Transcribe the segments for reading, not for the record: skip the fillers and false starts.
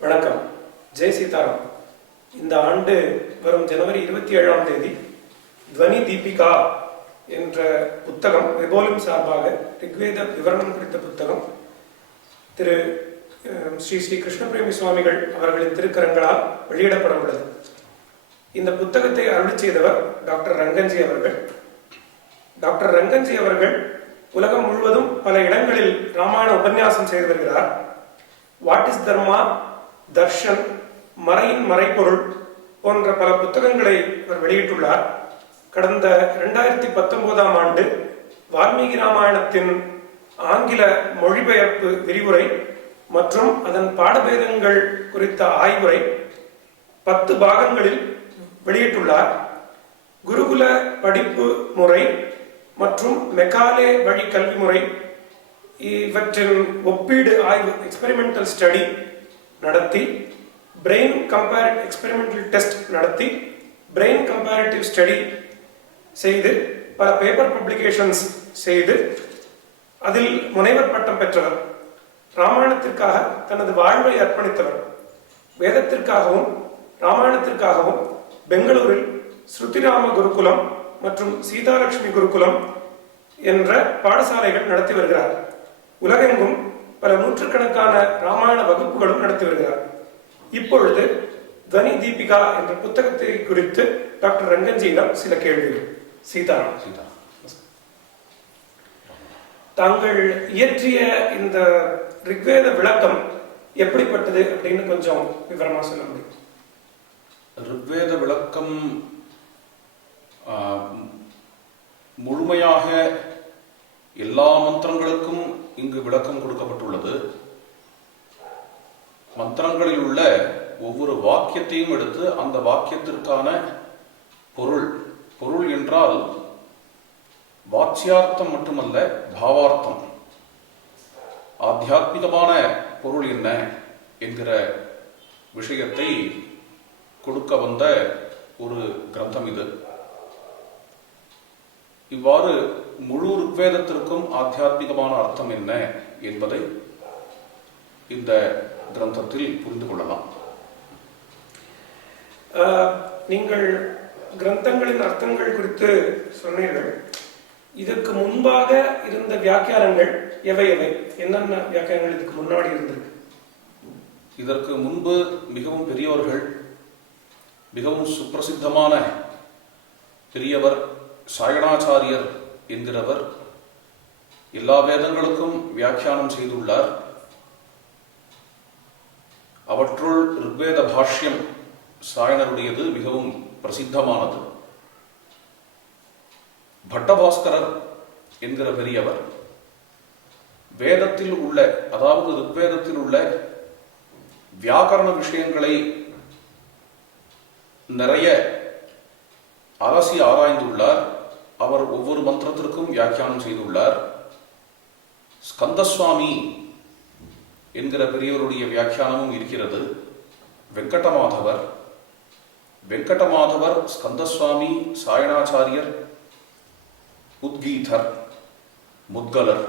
வணக்கம். ஜெய் சீதாராம். இந்த ஆண்டு வரும் ஜனவரி 27ஆம் தேதி துவனி தீபிகா என்ற புத்தகம் வெபோலிம் சார்பாக ரிக்வேத விவரணம் குறித்த புத்தகம் திரு ஸ்ரீ ஸ்ரீ கிருஷ்ணபிரேமி சுவாமிகள் அவர்களின் திருக்கரங்களால் வெளியிடப்பட உள்ளது. இந்த புத்தகத்தை அருளி செய்தவர் டாக்டர் ரங்கன்ஜி அவர்கள். டாக்டர் ரங்கன்ஜி அவர்கள் உலகம் முழுவதும் பல இடங்களில் ராமாயண உபன்யாசம் செய்து வருகிறார். வாட் இஸ் தர்மா, தர்ஷன், மறையின் மறைப்பொருள் போன்ற பல புத்தகங்களை அவர் வெளியிட்டுள்ளார். கடந்த 2019ஆம் ஆண்டு வால்மீகி ராமாயணத்தின் ஆங்கில மொழிபெயர்ப்பு விரிவுரை மற்றும் அதன் பாடபேதங்கள் குறித்த ஆய்வுரை 10 பாகங்களில் வெளியிட்டுள்ளார். குருகுல படிப்பு முறை மற்றும் மெக்காலே வழி கல்வி முறை இவற்றின் ஒப்பீடு ஆய்வு எக்ஸ்பெரிமெண்டல் ஸ்டடி நடத்தி, பிரெயின் கம்பேரிட்டிவ் எக்ஸ்பெரிமெண்டல் டெஸ்ட் நடத்தி, பிரெயின் கம்பேரிட்டிவ் ஸ்டடி செய்து, பல பேப்பர் பப்ளிகேஷன்ஸ் செய்து அதில் முனைவர் பட்டம் பெற்றவர். ராமாயணத்திற்காக தனது வாழ்வை அர்ப்பணித்தவர். வேதத்திற்காகவும் ராமாயணத்திற்காகவும் பெங்களூரில் ஸ்ருதிராம குருகுலம் மற்றும் சீதாலட்சுமி குருகுலம் என்ற பாடசாலைகள் நடத்தி வருகிறார். உலகெங்கும் பல நூற்றுக்கணக்கான ராமாயண வகுப்புகளும் நடத்தி வருகிறார். இப்பொழுது துவனி தீபிகா என்ற புத்தகத்தை குறித்து டாக்டர் ரங்கன்ஜியிடம் சில கேள்விகள். சீதாராம். தாங்கள் இயற்றிய இந்த ரிக்வேத விளக்கம் எப்படிப்பட்டது அப்படின்னு கொஞ்சம் விவரமா சொல்ல முடியும்? ரிக்வேத விளக்கம் முழுமையாக எல்லா மந்திரங்களுக்கும் இங்கு விளக்கம் கொடுக்கப்பட்டுள்ளது. மந்திரங்களில் உள்ள ஒவ்வொரு வாக்கியத்தையும் எடுத்து அந்த வாக்கியத்திற்கான பொருள் என்றால் வாச்சியார்த்தம் மட்டுமல்ல, பாவார்த்தம், ஆத்தியாத்மிகமான பொருள் என்ன என்கிற விஷயத்தை கொடுக்க வந்த ஒரு கிரந்தம் இது. இவ்வாறு முழு ருக்வேதத்திற்கும் ஆத்தியாத்மிகமான அர்த்தம் என்ன என்பதை இந்த கிரந்தத்தில் புரிந்து கொள்ளலாம். நீங்கள் கிரந்தங்களின் அர்த்தங்கள் குறித்து சொன்னீர்கள். இதற்கு முன்பாக இருந்த வியாக்கியானங்கள் எவை எவை? என்னென்ன வியாக்கியானங்கள் இதுக்கு முன்னாடி இருந்திருக்கு? இதற்கு முன்பு மிகவும் பெரியவர்கள், மிகவும் சுப்பிரசித்தமான பெரியவர் சாயணாச்சாரியர் என்கிறவர் எல்லா வேதங்களுக்கும் வியாக்கியானம் செய்துள்ளார். அவற்றுள் ரிக்வேத பாஷ்யம் சாயணருடையது மிகவும் பிரசித்தமானது. பட்டபாஸ்கரர் என்கிற பெரியவர் வேதத்தில் உள்ள, அதாவது ரிக்வேதத்தில் உள்ள வியாக்கரண விஷயங்களை நிறைய அலசி ஆராய்ந்துள்ளார். அவர் ஒவ்வொரு மந்திரத்திற்கும் வியாக்கியானம் செய்துள்ளார். ஸ்கந்தசுவாமி என்கிற பெரியவருடைய வியாக்கியானமும் இருக்கிறது. வெங்கடமாதவர், ஸ்கந்தசுவாமி, சாயணாச்சாரியர், உத்கீதர், முத்கலர்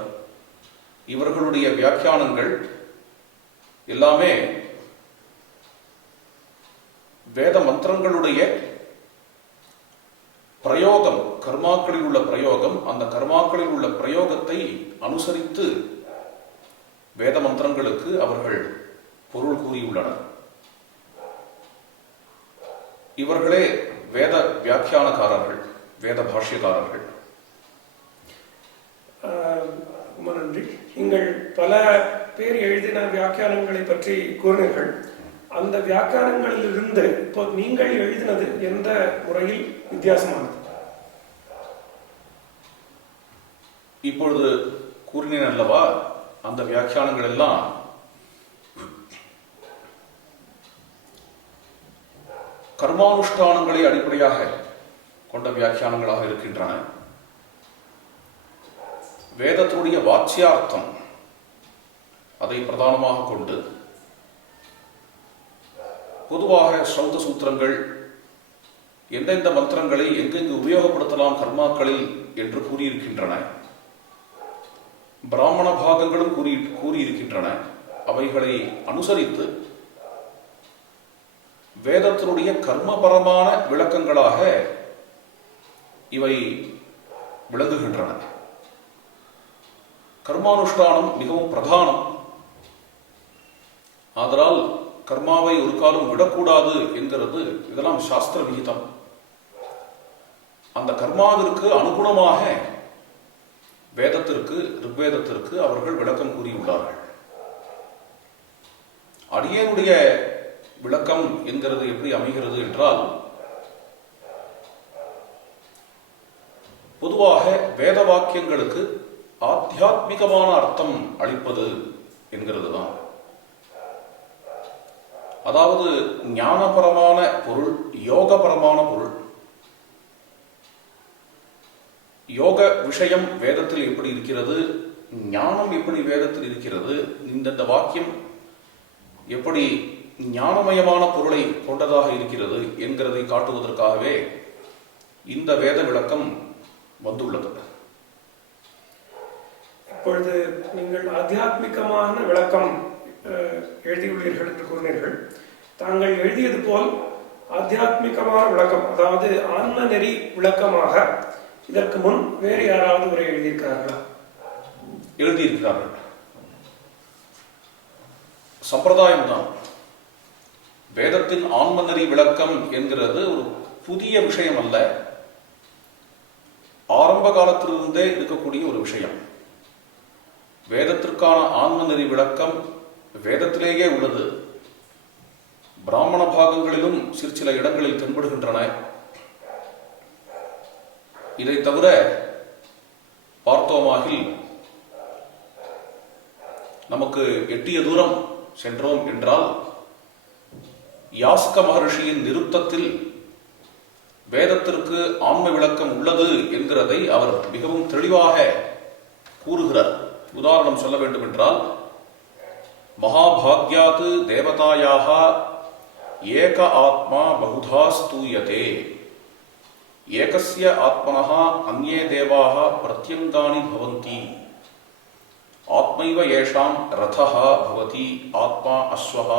இவர்களுடைய வியாக்கியானங்கள் எல்லாமே வேத மந்திரங்களுடைய பிரயோகம், கர்மாக்களில் உள்ள பிரயோகம், அந்த கர்மாக்களில் உள்ள பிரயோகத்தை அனுசரித்து வேத மந்திரங்களுக்கு அவர்கள் பொருள் கூறியுள்ளனர். இவர்களே வேத வியாக்கியானக்காரர்கள், வேத பாஷ்யக்காரர்கள். ரொம்ப நன்றி. நீங்கள் பல பேர் எழுதின வியாக்கியானங்களை பற்றி கூறினீர்கள். அந்த வியாக்கியானங்களிலிருந்து இப்போ நீங்கள் எழுதினது எந்த முறையில் வித்தியாசமானது? இப்பொழுது கூறினேன் அல்லவா, அந்த வியாக்கியானங்கள் எல்லாம் கர்மானுஷ்டானங்களை அடிப்படையாக கொண்ட வியாக்கியானங்களாக இருக்கின்றன. வேதத்துடைய வாச்சியார்த்தம் அதை பிரதானமாக கொண்டு பொதுவாக ஸ்ரௌத சூத்திரங்கள் எந்தெந்த மந்திரங்களை எங்கெங்கு உபயோகப்படுத்தலாம் கர்மாக்களில் என்று கூறியிருக்கின்றன. பிராமண பாகங்களும் கூறியிருக்கின்றன. அவைகளை அனுசரித்து வேதத்தினுடைய கர்மபரமான விளக்கங்களாக இவை விளங்குகின்றன. கர்மானுஷ்டானம் மிகவும் பிரதானம். ஆதலால் கர்மாவை ஒரு காலம் விடக்கூடாது என்கிறது இதெல்லாம் சாஸ்திர விகிதம். அந்த கர்மாவிற்கு அனுகுணமாக வேதத்திற்கு, ரிக்வேதத்திற்கு அவர்கள் விளக்கம் கூறியுள்ளார்கள். அடியேனுடைய விளக்கம் என்கிறது எப்படி அமைகிறது என்றால், பொதுவாக வேத வாக்கியங்களுக்கு ஆத்தியாத்மிகமான அர்த்தம் அளிப்பது என்கிறது தான். அதாவது ஞானபரமான பொருள், யோகபரமான பொருள். யோக விஷயம் வேதத்தில் எப்படி இருக்கிறது, ஞானம் எப்படி வேதத்தில் இருக்கிறது, இந்த வாக்கியம் எப்படி ஞானமயமான பொருளை கொண்டதாக இருக்கிறது என்கிறதை காட்டுவதற்காகவே இந்த வேத விளக்கம் வந்துள்ளது. இப்பொழுது நீங்கள் ஆத்தியாத்மிகமான விளக்கம் எழுதியுள்ளீர்கள் என்று கூறினீர்கள். தாங்கள் எழுதியது போல் ஆத்தியாத்மிகமான விளக்கம், அதாவது ஆன்ம நெறி விளக்கமாக இதற்கு முன் வேறு யாராவது உரை எழுதியிருக்கிறார்களா? எழுதியிருக்கிறார்கள். சம்பிரதாயம்தான். வேதத்தின் ஆன்ம நெறி விளக்கம் என்கிறது ஒரு புதிய விஷயம் அல்ல, ஆரம்ப காலத்திலிருந்தே இருக்கக்கூடிய ஒரு விஷயம். வேதத்திற்கான ஆன்ம நெறி விளக்கம் வேதத்திலேயே உள்ளது. பிராமண பாகங்களிலும் சில இடங்களில் தென்படுகின்றன. இதை தவிர பார்த்தோமாகில் நமக்கு எட்டிய தூரம் சென்றோம் என்றால், யாஸ்க மகர்ஷியின் நிருத்தத்தில் வேதத்திற்கு ஆன்ம விளக்கம் உள்ளது என்கிறதை அவர் மிகவும் தெளிவாக கூறுகிறார். உதாரணம் சொல்ல வேண்டும் என்றால், மகாபாக்யாத் தேவதாயாக ஏக ஆத்மா பகுதா ஸ்தூயதே, ஏகஸ்ய ஆத்மனः அன்யே தேவாः பிரத்யங்கானி பவந்தி, ஆத்மைவ ஏஷாம் ரதः பவதி, ஆத்மா அஸ்வः,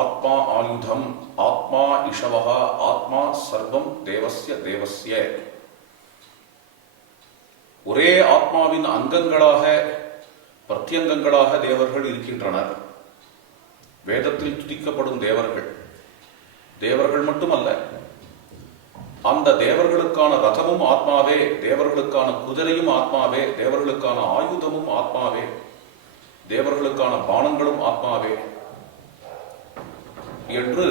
ஆத்மா ஆயுதம், ஆத்மா இஷவः, ஆத்மா சர்வம் தேவஸ்ய தேவஸ்ய. ஒரே ஆத்மாவின் அங்கங்களாக, பிரத்யங்கங்களாக தேவர்கள் இருக்கின்றனர். வேதத்தில் துதிக்கப்படும் தேவர்கள், தேவர்கள் மட்டுமல்ல, அந்த தேவர்களுக்கான ரதமும் ஆத்மாவே, தேவர்களுக்கான குதிரையும் ஆத்மாவே, தேவர்களுக்கான ஆயுதமும் ஆத்மாவே, தேவர்களுக்கான பானங்களும் ஆத்மாவே என்று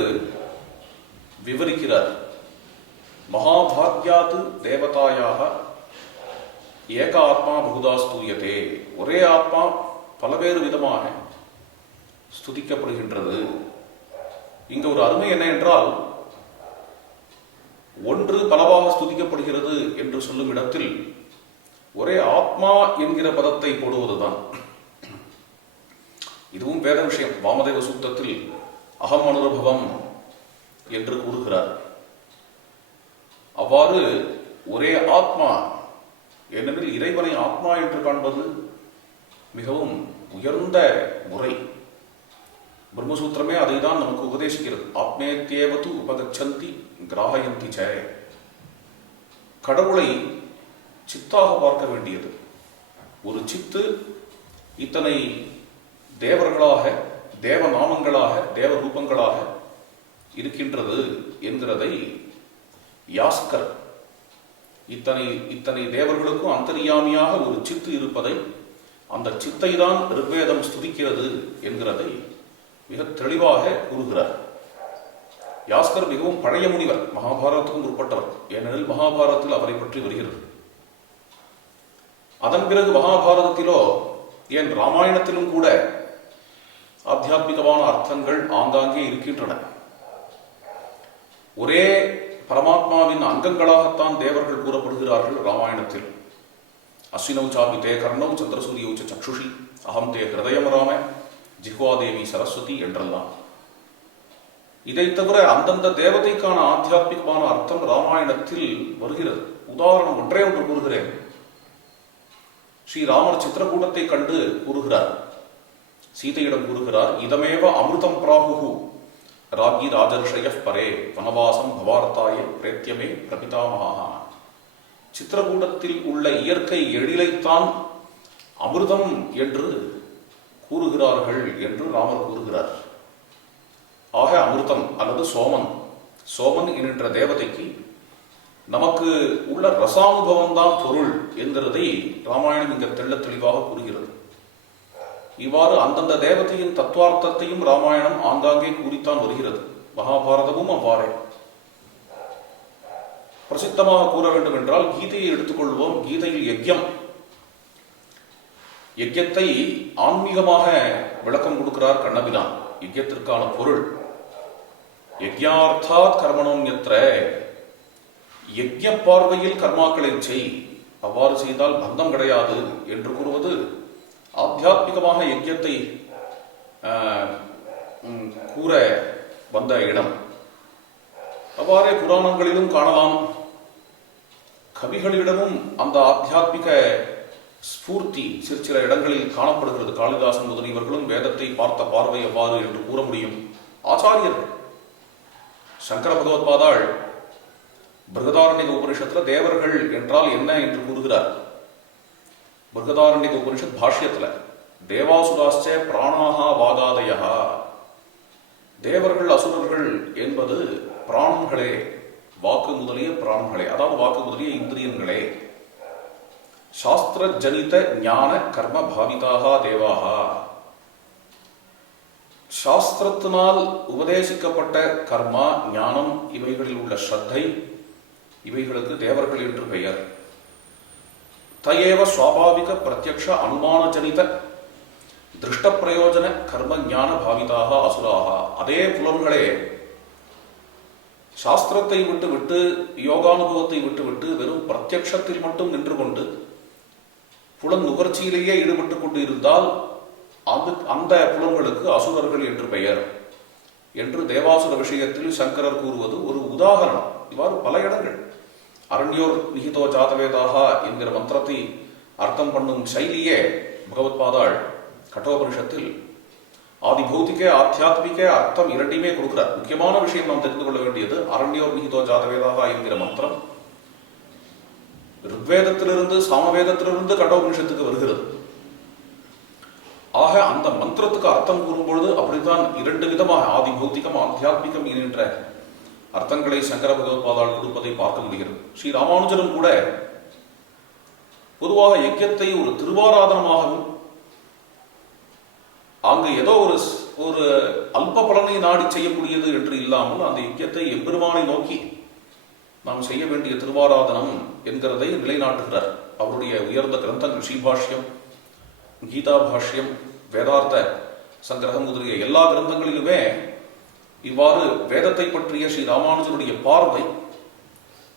விவரிக்கிறார். மகாபாக்யாது தேவதாயாக ஏக ஆத்மா பகுதா ஸ்தூயதே, ஒரே ஆத்மா பலவேறு விதமாக ஸ்துதிக்கப்படுகின்றது. இங்க ஒரு அருமை என்ன என்றால், ஒன்று பலவாக ஸ்துதிக்கப்படுகிறது என்று சொல்லும் இடத்தில் ஒரே ஆத்மா என்கிற பதத்தை போடுவதுதான். இதுவும் வேத விஷயம். வாமதேவ சூக்தத்தில் அகம் அனுபவம் என்று கூறுகிறார். அவ்வாறு ஒரே ஆத்மா, ஏனெனில் இறைவனை ஆத்மா என்று காண்பது மிகவும் உயர்ந்த முறை. பிரம்மசூத்திரமே அதை தான் நமக்கு உபதேசிக்கிறது. ஆத்மேத்யேவது உபகச்சந்தி கிராஹயந்தி ச. கடவுளை சித்தாக பார்க்க வேண்டியது. ஒரு சித்து இத்தனை தேவர்களாக, தேவ நாமங்களாக, தேவ ரூபங்களாக இருக்கின்றது என்கிறதை யாஸ்கர் இத்தனை தேவர்களுக்கும் அந்தரியாமியாக ஒரு சித்து இருப்பதை, அந்த சித்தை தான் ரிக்வேதம் ஸ்துதிக்கிறது என்கிறதை மிக தெளிவாக கூறுகிறார். யாஸ்கர் மிகவும் பழைய முனிவர், மகாபாரதத்துக்கும் உட்பட்டவர். ஏனெனில் மகாபாரதத்தில் அவரை பற்றி வருகிறது. அதன் பிறகு மகாபாரதத்திலோ, ஏன் ராமாயணத்திலும் கூட ஆத்தியாத்மிகமான அர்த்தங்கள் ஆங்காங்கே இருக்கின்றன. ஒரே பரமாத்மாவின் அங்கங்களாகத்தான் தேவர்கள் கூறப்படுகிறார்கள் ராமாயணத்தில். அஸ்வினௌ சாபி தே கர்ணௌ சந்திரசூரியௌ ச சக்ஷுஷி அகம் தே ஹிருதயம் ராம ஜிஹ்வாதேவி சரஸ்வதி என்றெல்லாம். இதை தவிர அந்தந்த தேவதைக்கான ஆத்தியாத்மிகமான அர்த்தம் ராமாயணத்தில் வருகிறது. உதாரணம் ஒன்றே ஒன்று கூறுகிறேன். ஸ்ரீராமர் சித்திரக்கூடத்தை கண்டு கூறுகிறார், சீதையிடம் கூறுகிறார், இதமேவ அமிர்தம் பிராகுஹு ராகி ராஜர்ஷய பரே வனவாசம் பவார்த்தாய பிரேத்தியமே பிரபிதாமகா. சித்திரக்கூடத்தில் உள்ள இயற்கை எழிலைத்தான் அமிர்தம் என்று கூறுகிறார்கள் என்று ராமர் கூறுகிறார். ஆக அமிர்தம் அல்லது சோமன் என்கின்ற தேவதைக்கு நமக்கு உள்ள ரசானுபவம் தான் பொருள் என்கிறதை ராமாயணம் இங்க தெள்ள தெளிவாக கூறுகிறது. இவ்வாறு அந்தந்த தேவதையின் தத்துவார்த்தத்தையும் ராமாயணம் ஆங்காங்கே கூறித்தான் வருகிறது. மகாபாரதமும் அவ்வாறே. பிரசித்தமாக கூற வேண்டும் என்றால் கீதையை எடுத்துக்கொள்வோம். கீதையில் யஜ்யத்தை ஆன்மீகமாக விளக்கம் கொடுக்கிறார் கண்ணபிரான். யஜ்யத்திற்கான பொருள் யஜ்யார்த்தாத் கர்மணோன்யத்ர, யஜ்ய பார்வையில் கர்மாக்களை செய், அவ்வாறு செய்தால் பந்தம் கிடையாது என்று கூறுவது ஆத்தியாத்மிகமாக யஜ்யத்தை கூற வந்த இடம். அவ்வாறே புராணங்களிலும் காணலாம். கவிகளிடமும் அந்த ஆத்தியாத்மிக ஸ்பூர்த்தி சில இடங்களில் காணப்படுகிறது. காளிதாசன் முதலியவர்களும் வேதத்தை பார்த்த பார்வை எவ்வாறு என்று கூற முடியும். ஆச்சாரியர்கள் சங்கர பகவத்பாதாள் பிருகதாரண்யக உபனிஷத்துல தேவர்கள் என்றால் என்ன என்று கூறுகிறார். பிருகதாரண்யக உபனிஷத் பாஷ்யத்துல தேவாசுராஸ்ச பிராணாஹா வாகாதயா, தேவர்கள் அசுரர்கள் என்பது பிராணங்களே, வாக்கு முதலிய பிராணங்களே, அதாவது வாக்கு முதலிய இந்திரியங்களே. சாஸ்திர ஜனித ஞான கர்ம பாவிதாக தேவாக, சாஸ்திரத்தினால் உபதேசிக்கப்பட்ட கர்மா ஞானம் இவைகளில் உள்ள ஸ்ரத்தை, இவைகளுக்கு தேவர்கள் என்று பெயர். தயேவ சுவாபாவிக பிரத்யக்ஷ அனுமான ஜனித திருஷ்ட பிரயோஜன கர்ம ஞான பாவிதாக அசுராக, அதே புலன்களே சாஸ்திரத்தை விட்டுவிட்டு யோகானுபவத்தை விட்டுவிட்டு வெறும் பிரத்யக்ஷத்தில் மட்டும் நின்று கொண்டு புலன் நுகர்ச்சியிலேயே ஈடுபட்டுக் கொண்டு இருந்தால் அந்த புலன்களுக்கு அசுரர்கள் என்று பெயர் என்று தேவாசுர விஷயத்தில் சங்கரர் கூறுவது ஒரு உதாரணம். இவ்வாறு பல இடங்கள். அரண்யோர் நிகிதோ ஜாதவேதாக என்கிற மந்திரத்தை அர்த்தம் பண்ணும் சைலியே பகவத்பாதாள் கட்டோபனிஷத்தில் ஆதி பௌத்திக ஆத்தியாத்மிக அர்த்தம் இரண்டையுமே கொடுக்கிறார். முக்கியமான விஷயம் நாம் தெரிந்து கொள்ள வேண்டியது, அரண்யோர் நிகிதோ ஜாதவேதாக என்கிற மந்திரம் ருக்வேதத்திலிருந்து சாமவேதத்திலிருந்து கட்டோபனிஷத்துக்கு வருகிறது. ஆக அந்த மந்திரத்துக்கு அர்த்தம் கூறும்பொழுது அப்படித்தான் இரண்டு விதமாக ஆதி பௌத்திகம் ஆத்தியாத்மிகம் என்கின்ற அர்த்தங்களை சங்கர பகவத்பாதால் கொடுப்பதை பார்க்க முடிகிறது. ஸ்ரீ ராமானுஜரும் கூட பொதுவாக யஜ்யத்தை ஒரு திருவாராதனமாகவும் அங்கு ஏதோ ஒரு அல்ப பலனை நாடி செய்யக்கூடியது என்று இல்லாமல் அந்த யஜ்யத்தை எம்பெருமானை நோக்கி நாம் செய்ய வேண்டிய திருவாராதனம் என்கிறதை நிலைநாட்டுகிறார். அவருடைய உயர்ந்த கிரந்தங்கள் ஸ்ரீபாஷ்யம், கீதா பாஷ்யம், வேதார்த்த சங்கிரகம் முதலிய எல்லா கிரந்தங்களிலுமே இவ்வாறு வேதத்தை பற்றிய ஸ்ரீ ராமானுஜருடைய பார்வை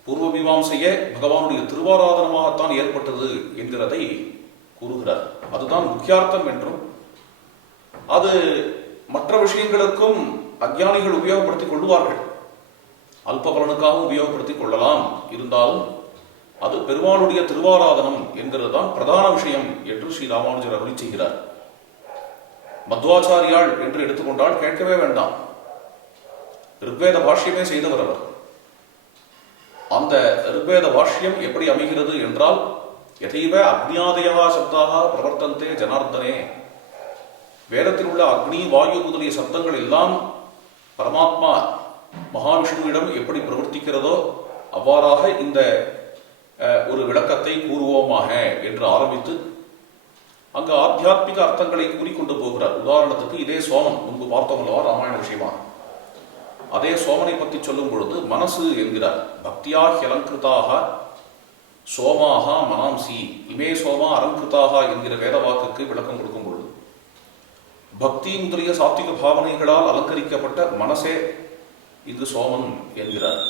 பூர்வ மீமாம்சையே பகவானுடைய திருவாராதனமாகத்தான் ஏற்பட்டது என்கிறதை கூறுகிறார். அதுதான் முக்கியார்த்தம் என்றும் அது மற்ற விஷயங்களுக்கும் அஞ்ஞானிகள் உபயோகப்படுத்திக் கொள்வார்கள், அல்ப பலனுக்காக உபயோகப்படுத்திக் கொள்ளலாம். இருந்தாலும் அது பெருமாளுடைய திருவாராதனம் என்கிறது தான் பிரதான விஷயம் என்று ஸ்ரீ ராமானுஜர் அருளி செய்கிறார். மத்வாச்சாரியாள் என்று எடுத்துக்கொண்டால் கேட்கவே வேண்டாம், ரிக்வேத பாஷ்யமே செய்தவர் அவர். அந்த ரிக்வேத பாஷ்யம் எப்படி அமைகிறது என்றால், யதீவ அக்னியாதயா சப்தாக பிரவர்த்தந்தே ஜனார்தனே, வேதத்தில் உள்ள அக்னி வாயு முதலிய சப்தங்கள் எல்லாம் பரமாத்மா மகாவிஷ்ணுவிடம் எப்படி பிரவர்த்திக்கிறதோ அவ்வாறாக இந்த ஒரு விளக்கத்தை கூறுவோமாக என்று ஆரம்பித்து அங்கு ஆத்தியாத்மிக அர்த்தங்களை கூறிக்கொண்டு போகிறார். உதாரணத்துக்கு இதே சோமன் முன்பு பார்த்தோம் அல்லவா ராமாயண விஷயமா, அதே சோமனை பற்றி சொல்லும் பொழுது மனசு என்கிறார். பக்தியா அலங்கிருதாக சோமாக மனாம்சி இமே சோமா அலங்கிருதாக என்கிற வேத வாக்குக்கு விளக்கம் கொடுக்கும் பொழுது பக்தி முதலிய சாத்விக பாவனைகளால் அலங்கரிக்கப்பட்ட மனசே இது சோமன் என்கிறார்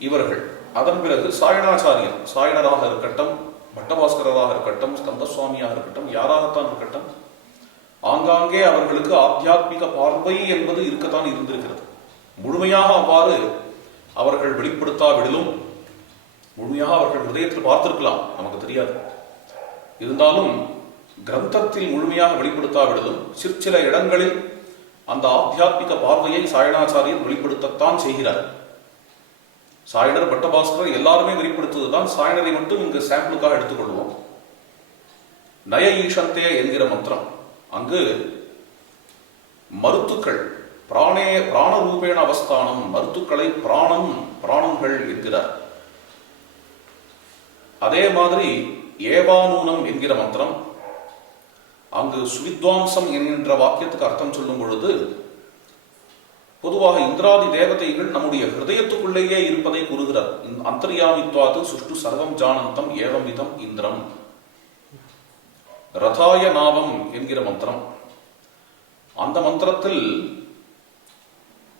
இவர்கள். அதன் பிறகு சாயணாச்சாரியர், சாயணராக இருக்கட்டும், பட்டபாஸ்கராக இருக்கட்டும், ஸ்கந்தசுவாமியாக இருக்கட்டும், யாராகத்தான் இருக்கட்டும், ஆங்காங்கே அவர்களுக்கு ஆத்தியாத்மிக பார்வை என்பது இருக்கத்தான் இருந்திருக்கிறது. முழுமையாக அவ்வாறு அவர்கள் வெளிப்படுத்தாவிடலும், முழுமையாக அவர்கள் ஹிருதயத்தில் பார்த்திருக்கலாம், நமக்கு தெரியாது. இருந்தாலும் கிரந்தத்தில் முழுமையாக வெளிப்படுத்தாவிடலும் சிற்சில இடங்களில் அந்த ஆத்தியாத்மிக பார்வையை சாயணாச்சாரியர் வெளிப்படுத்தத்தான் செய்கிறார். சாயணர், பட்டபாஸ்கர் எல்லாருமே வெளிப்படுத்துவதுதான். சாயணரை மட்டும் இங்கு சாம்பிளுக்காக எடுத்துக்கொள்வோம். நய ஈஷந்தே என்கிற மந்திரம், அங்கு மருத்துக்கள் பிராணரூபேண அவஸ்தானம், மருத்துக்களை பிராணங்கள் என்கிறார். அதே மாதிரி ஏவானூனம் என்கிற மந்திரம் அங்கு சுவித்வாம்சம் என்கின்ற வாக்கியத்துக்கு அர்த்தம் சொல்லும் பொழுது பொதுவாக இந்திராதி தேவதைகள் நம்முடைய ஹிருதயத்துக்குள்ளேயே இருப்பதை கூறுகிறார். அந்தர்யாமித்வாது சுஷ்டு சர்வம் ஜானந்தம் ஏவம் விதம் இந்திரம். ரதாய நாவம் என்கிற மந்திரம், அந்த மந்திரத்தில்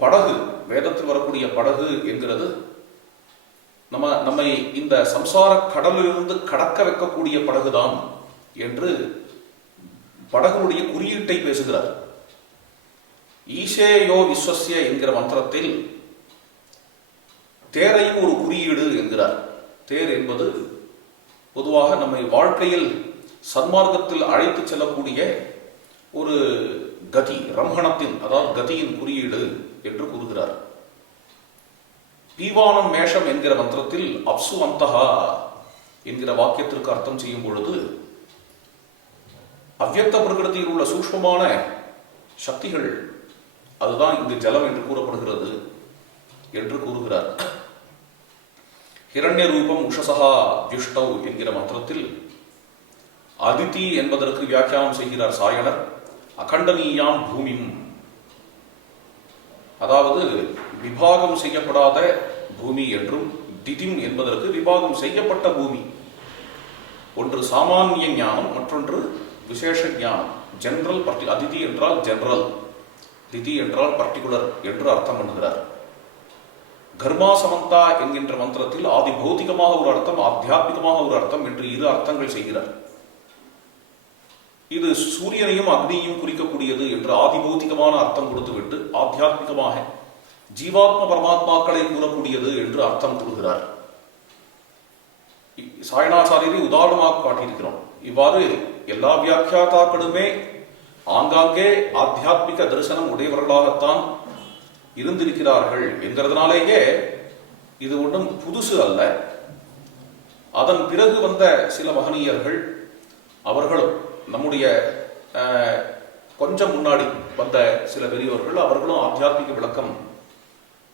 படகு, வேதத்தில் வரக்கூடிய படகு என்கிறது நம்மை இந்த சம்சார கடலிலிருந்து கடக்க வைக்கக்கூடிய படகுதான் என்று படகுடைய குறியீட்டை பேசுகிறார். ஈசேயோ விஸ்வசிய என்கிற மந்திரத்தில் தேரையும் ஒரு குறியீடு என்கிறார். தேர் என்பது பொதுவாக நம்மை வாழ்க்கையில் சன்மார்க்கத்தில் அழைத்து செல்லக்கூடிய ஒரு கதி, ரம்ஹணத்தின், அதாவது கதியின் குறியீடு என்று கூறுகிறார். பீவானம் மேஷம் என்கிற மந்திரத்தில் அப்சு அந்தகா என்கிற வாக்கியத்திற்கு அர்த்தம் செய்யும் பொழுது அவ்யக்த பிரகிருதியில் உள்ள சூக்ஷ்மமான சக்திகள், அதுதான் இங்கு ஜலம் என்று கூறப்படுகிறது என்று கூறுகிறார். ஹிரண்ய ரூபம் உஷசகா விஷ்டவ் என்கிற மந்திரத்தில் அதிதி என்பதற்கு வியாக்கியானம் செய்கிறார் சாயணர். அகண்டனீயாம் பூமிம், அதாவது விபாகம் செய்யப்படாத பூமி என்றும், திதிம் என்பதற்கு விபாகம் செய்யப்பட்ட பூமி. ஒன்று சாமானிய ஞானம், மற்றொன்று விசேஷ ஞானம். ஜெனரல், அதிதி என்றால் ஜெனரல், திதி என்றால் பர்டிகுலர் என்று அர்த்தம் பண்ணுகிறார். கர்மா சமந்தா என்கின்ற மந்திரத்தில் ஆதி பௌத்திகமாக ஒரு அர்த்தம், ஆத்தியாத்மிகமாக ஒரு அர்த்தம் என்று இரு அர்த்தங்கள் செய்கிறார். இது சூரியனையும் அக்னியையும் குறிக்கக்கூடியது என்று ஆதி பௌத்திகமான அர்த்தம் கொடுத்துவிட்டு ஆத்தியாத்மிகமாக ஜீவாத்ம பரமாத்மாக்களை கூறக்கூடியது என்று அர்த்தம் கூறுகிறார். சாயணாச்சாரியரை உதாரணமாக காட்டியிருக்கிறோம். இவ்வாறு எல்லா வியாக்கியாதாக்களுமே ஆங்காங்கே ஆத்தியாத்மிக தரிசனம் உடையவர்களாகத்தான் இருந்திருக்கிறார்கள் என்கிறதுனாலேயே இது ஒன்றும் புதுசு அல்ல. அதன் பிறகு வந்த சில மகனீயர்கள் அவர்களும் நம்முடைய கொஞ்சம் முன்னாடி வந்த சில பெரியவர்கள் அவர்களும் ஆத்தியாத்மிக விளக்கம்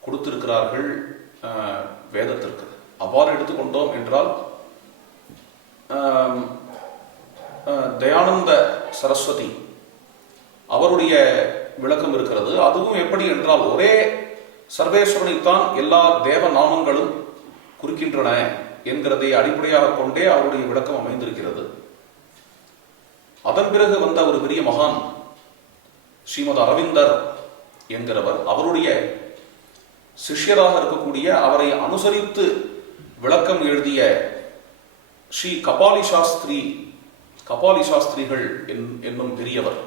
கொடுத்திருக்கிறார்கள் வேதத்திற்கு. அவ்வாறு எடுத்துக்கொண்டோம் என்றால் தயானந்த சரஸ்வதி அவருடைய விளக்கம் இருக்கிறது. அதுவும் எப்படி என்றால் ஒரே சர்வேஸ்வரனைத்தான் எல்லா தேவ நாமங்களும் குறிக்கின்றன என்கிறதை அடிப்படையாக கொண்டே அவருடைய விளக்கம் அமைந்திருக்கிறது. அதன் பிறகு வந்த ஒரு பெரிய மகான் ஸ்ரீமத் அரவிந்தர் என்கிறவர், அவருடைய சிஷ்யராக இருக்கக்கூடிய அவரை அனுசரித்து விளக்கம் எழுதிய ஸ்ரீ கபாலி சாஸ்திரிகள் என்னும் பெரியவர்.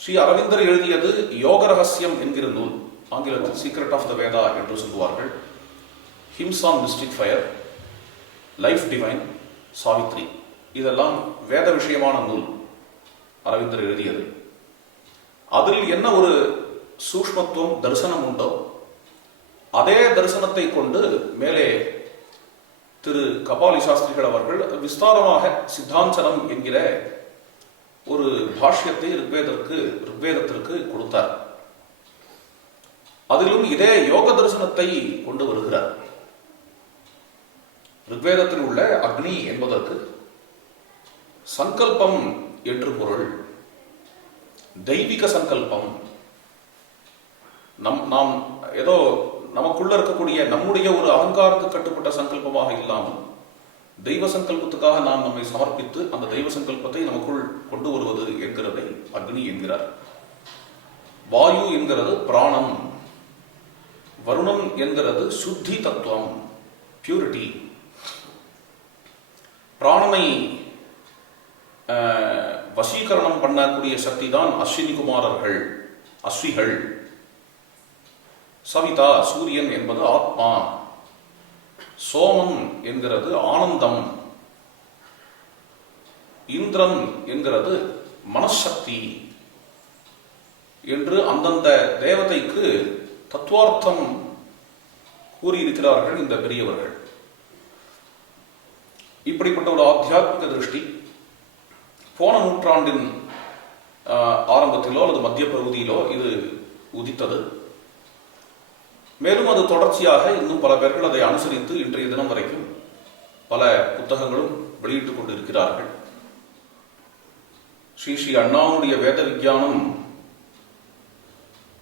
ஸ்ரீ அரவிந்தர் எழுதியது யோக ரகசியம் என்கிற நூல், ஆங்கிலத்தில் சீக்ரெட் ஆஃப் த வேதா என்று சொல்லுவார்கள். Hymns on mystic fire, life divine, Savitri, இதெல்லாம் வேத விஷயமான நூல் அரவிந்தர் எழுதியது. அதில் என்ன ஒரு சூக்ஷ்மத்துவம் தரிசனம் உண்டோ அதே தரிசனத்தை கொண்டு மேலே திரு கபாலி சாஸ்திரிகள் அவர்கள் விஸ்தாரமாக சித்தாந்தனம் என்கிற ஒரு பாஷ்யத்தை ரிக்வேதத்திற்கு கொடுத்தார். அதிலும் இதே யோக தரிசனத்தை கொண்டு வருகிறார். ரிக்வேதத்தில் உள்ள அக்னி என்பதற்கு சங்கல்பம் என்று பொருள். தெய்வீக சங்கல்பம், நாம் ஏதோ நமக்குள்ள இருக்கக்கூடிய நம்முடைய ஒரு அகங்காரத்துக்கு கட்டுப்பட்ட சங்கல்பமாக இல்லாமல் தெய்வ சங்கல்பத்துக்காக நாம் நம்மை சமர்ப்பித்து அந்த தெய்வ சங்கல்பத்தை நமக்குள் கொண்டு வருவது என்கிறதை அக்னி என்கிறார். வாயு என்கிறது பிராணம், வருணம் என்கிறது சுத்தி தத்துவம், பியூரிட்டி. பிராணனை வசீகரணம் பண்ணக்கூடிய சக்தி தான் அஸ்வினி குமாரர்கள், அஸ்விகள். சவிதா சூரியன் என்பது ஆத்மா, சோமன் என்கிறது ஆனந்தம், இந்திரன் என்கிறது மனசக்தி என்று அந்தந்த தேவதைக்கு தத்துவார்த்தம் கூறியிருக்கிறார்கள் இந்த பெரியவர்கள். இப்படிப்பட்ட ஒரு ஆத்தியாத்மிக திருஷ்டி போன நூற்றாண்டின் ஆரம்பத்திலோ அல்லது மத்திய பகுதியிலோ இது உதித்தது. மேலும் அது தொடர்ச்சியாக இன்னும் பல பேர்கள் அதை அனுசரித்து இன்றைய தினம் வரைக்கும் பல புத்தகங்களும் வெளியிட்டுக் கொண்டிருக்கிறார்கள். ஸ்ரீ அண்ணாவுடைய வேத விஞ்ஞானம்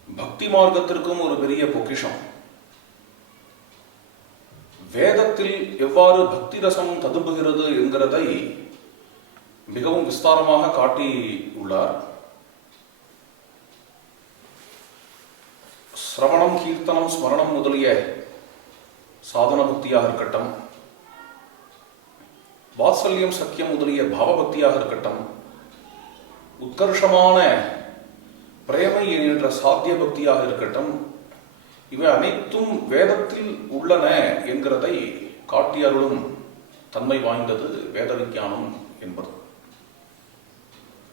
பக்தி மார்க்கத்திற்கும் ஒரு பெரிய பொக்கிஷம். வேதத்தில் எவ்வாறு பக்தி ரசம் ததும்புகிறது என்கிறதை மிகவும் விஸ்தாரமாக காட்டி உள்ளார். சிரவணம், கீர்த்தனம், ஸ்மரணம் முதலிய சாதன பக்தியாக இருக்கட்டும், வாத்சல்யம், சக்கியம் முதலிய பாவபக்தியாக இருக்கட்டும், உத்கர்ஷமான பிரேமை என்ற சாத்திய பக்தியாக இருக்கட்டும், இவை அனைத்தும் வேதத்தில் உள்ளன என்கிறதை காட்டி அருளும் தன்மை வாய்ந்தது வேத விஞ்ஞானம் என்பது.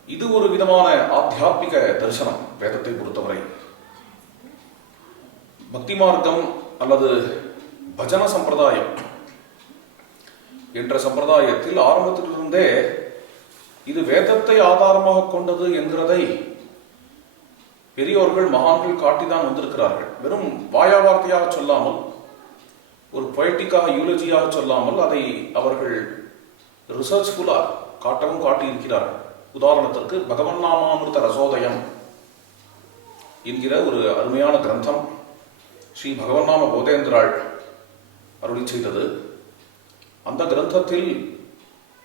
இது ஒரு விதமான ஆத்தியாத்மிக தரிசனம். வேதத்தை பொறுத்தவரை பக்தி மார்க்கம் அல்லது பஜன சம்பிரதாயம் என்ற சம்பிரதாயத்தில் ஆரம்பத்திலிருந்தே இது வேதத்தை ஆதாரமாக கொண்டது என்கிறதை பெரியோர்கள், மகான்கள் காட்டிதான் வந்திருக்கிறார்கள். வெறும் வாயாவார்த்தையாக சொல்லாமல், ஒரு பொயட்டிக்காக, யூலஜியாக சொல்லாமல் அதை அவர்கள் ரிசர்ச்ஃபுல்லாக காட்டவும் காட்டியிருக்கிறார்கள். உதாரணத்திற்கு பகவன் நாமாமிருத ரசோதயம் என்கிற ஒரு அருமையான கிரந்தம் ஸ்ரீ பகவன் நாம போதேந்திராள் அருளி செய்தது. அந்த கிரந்தத்தில்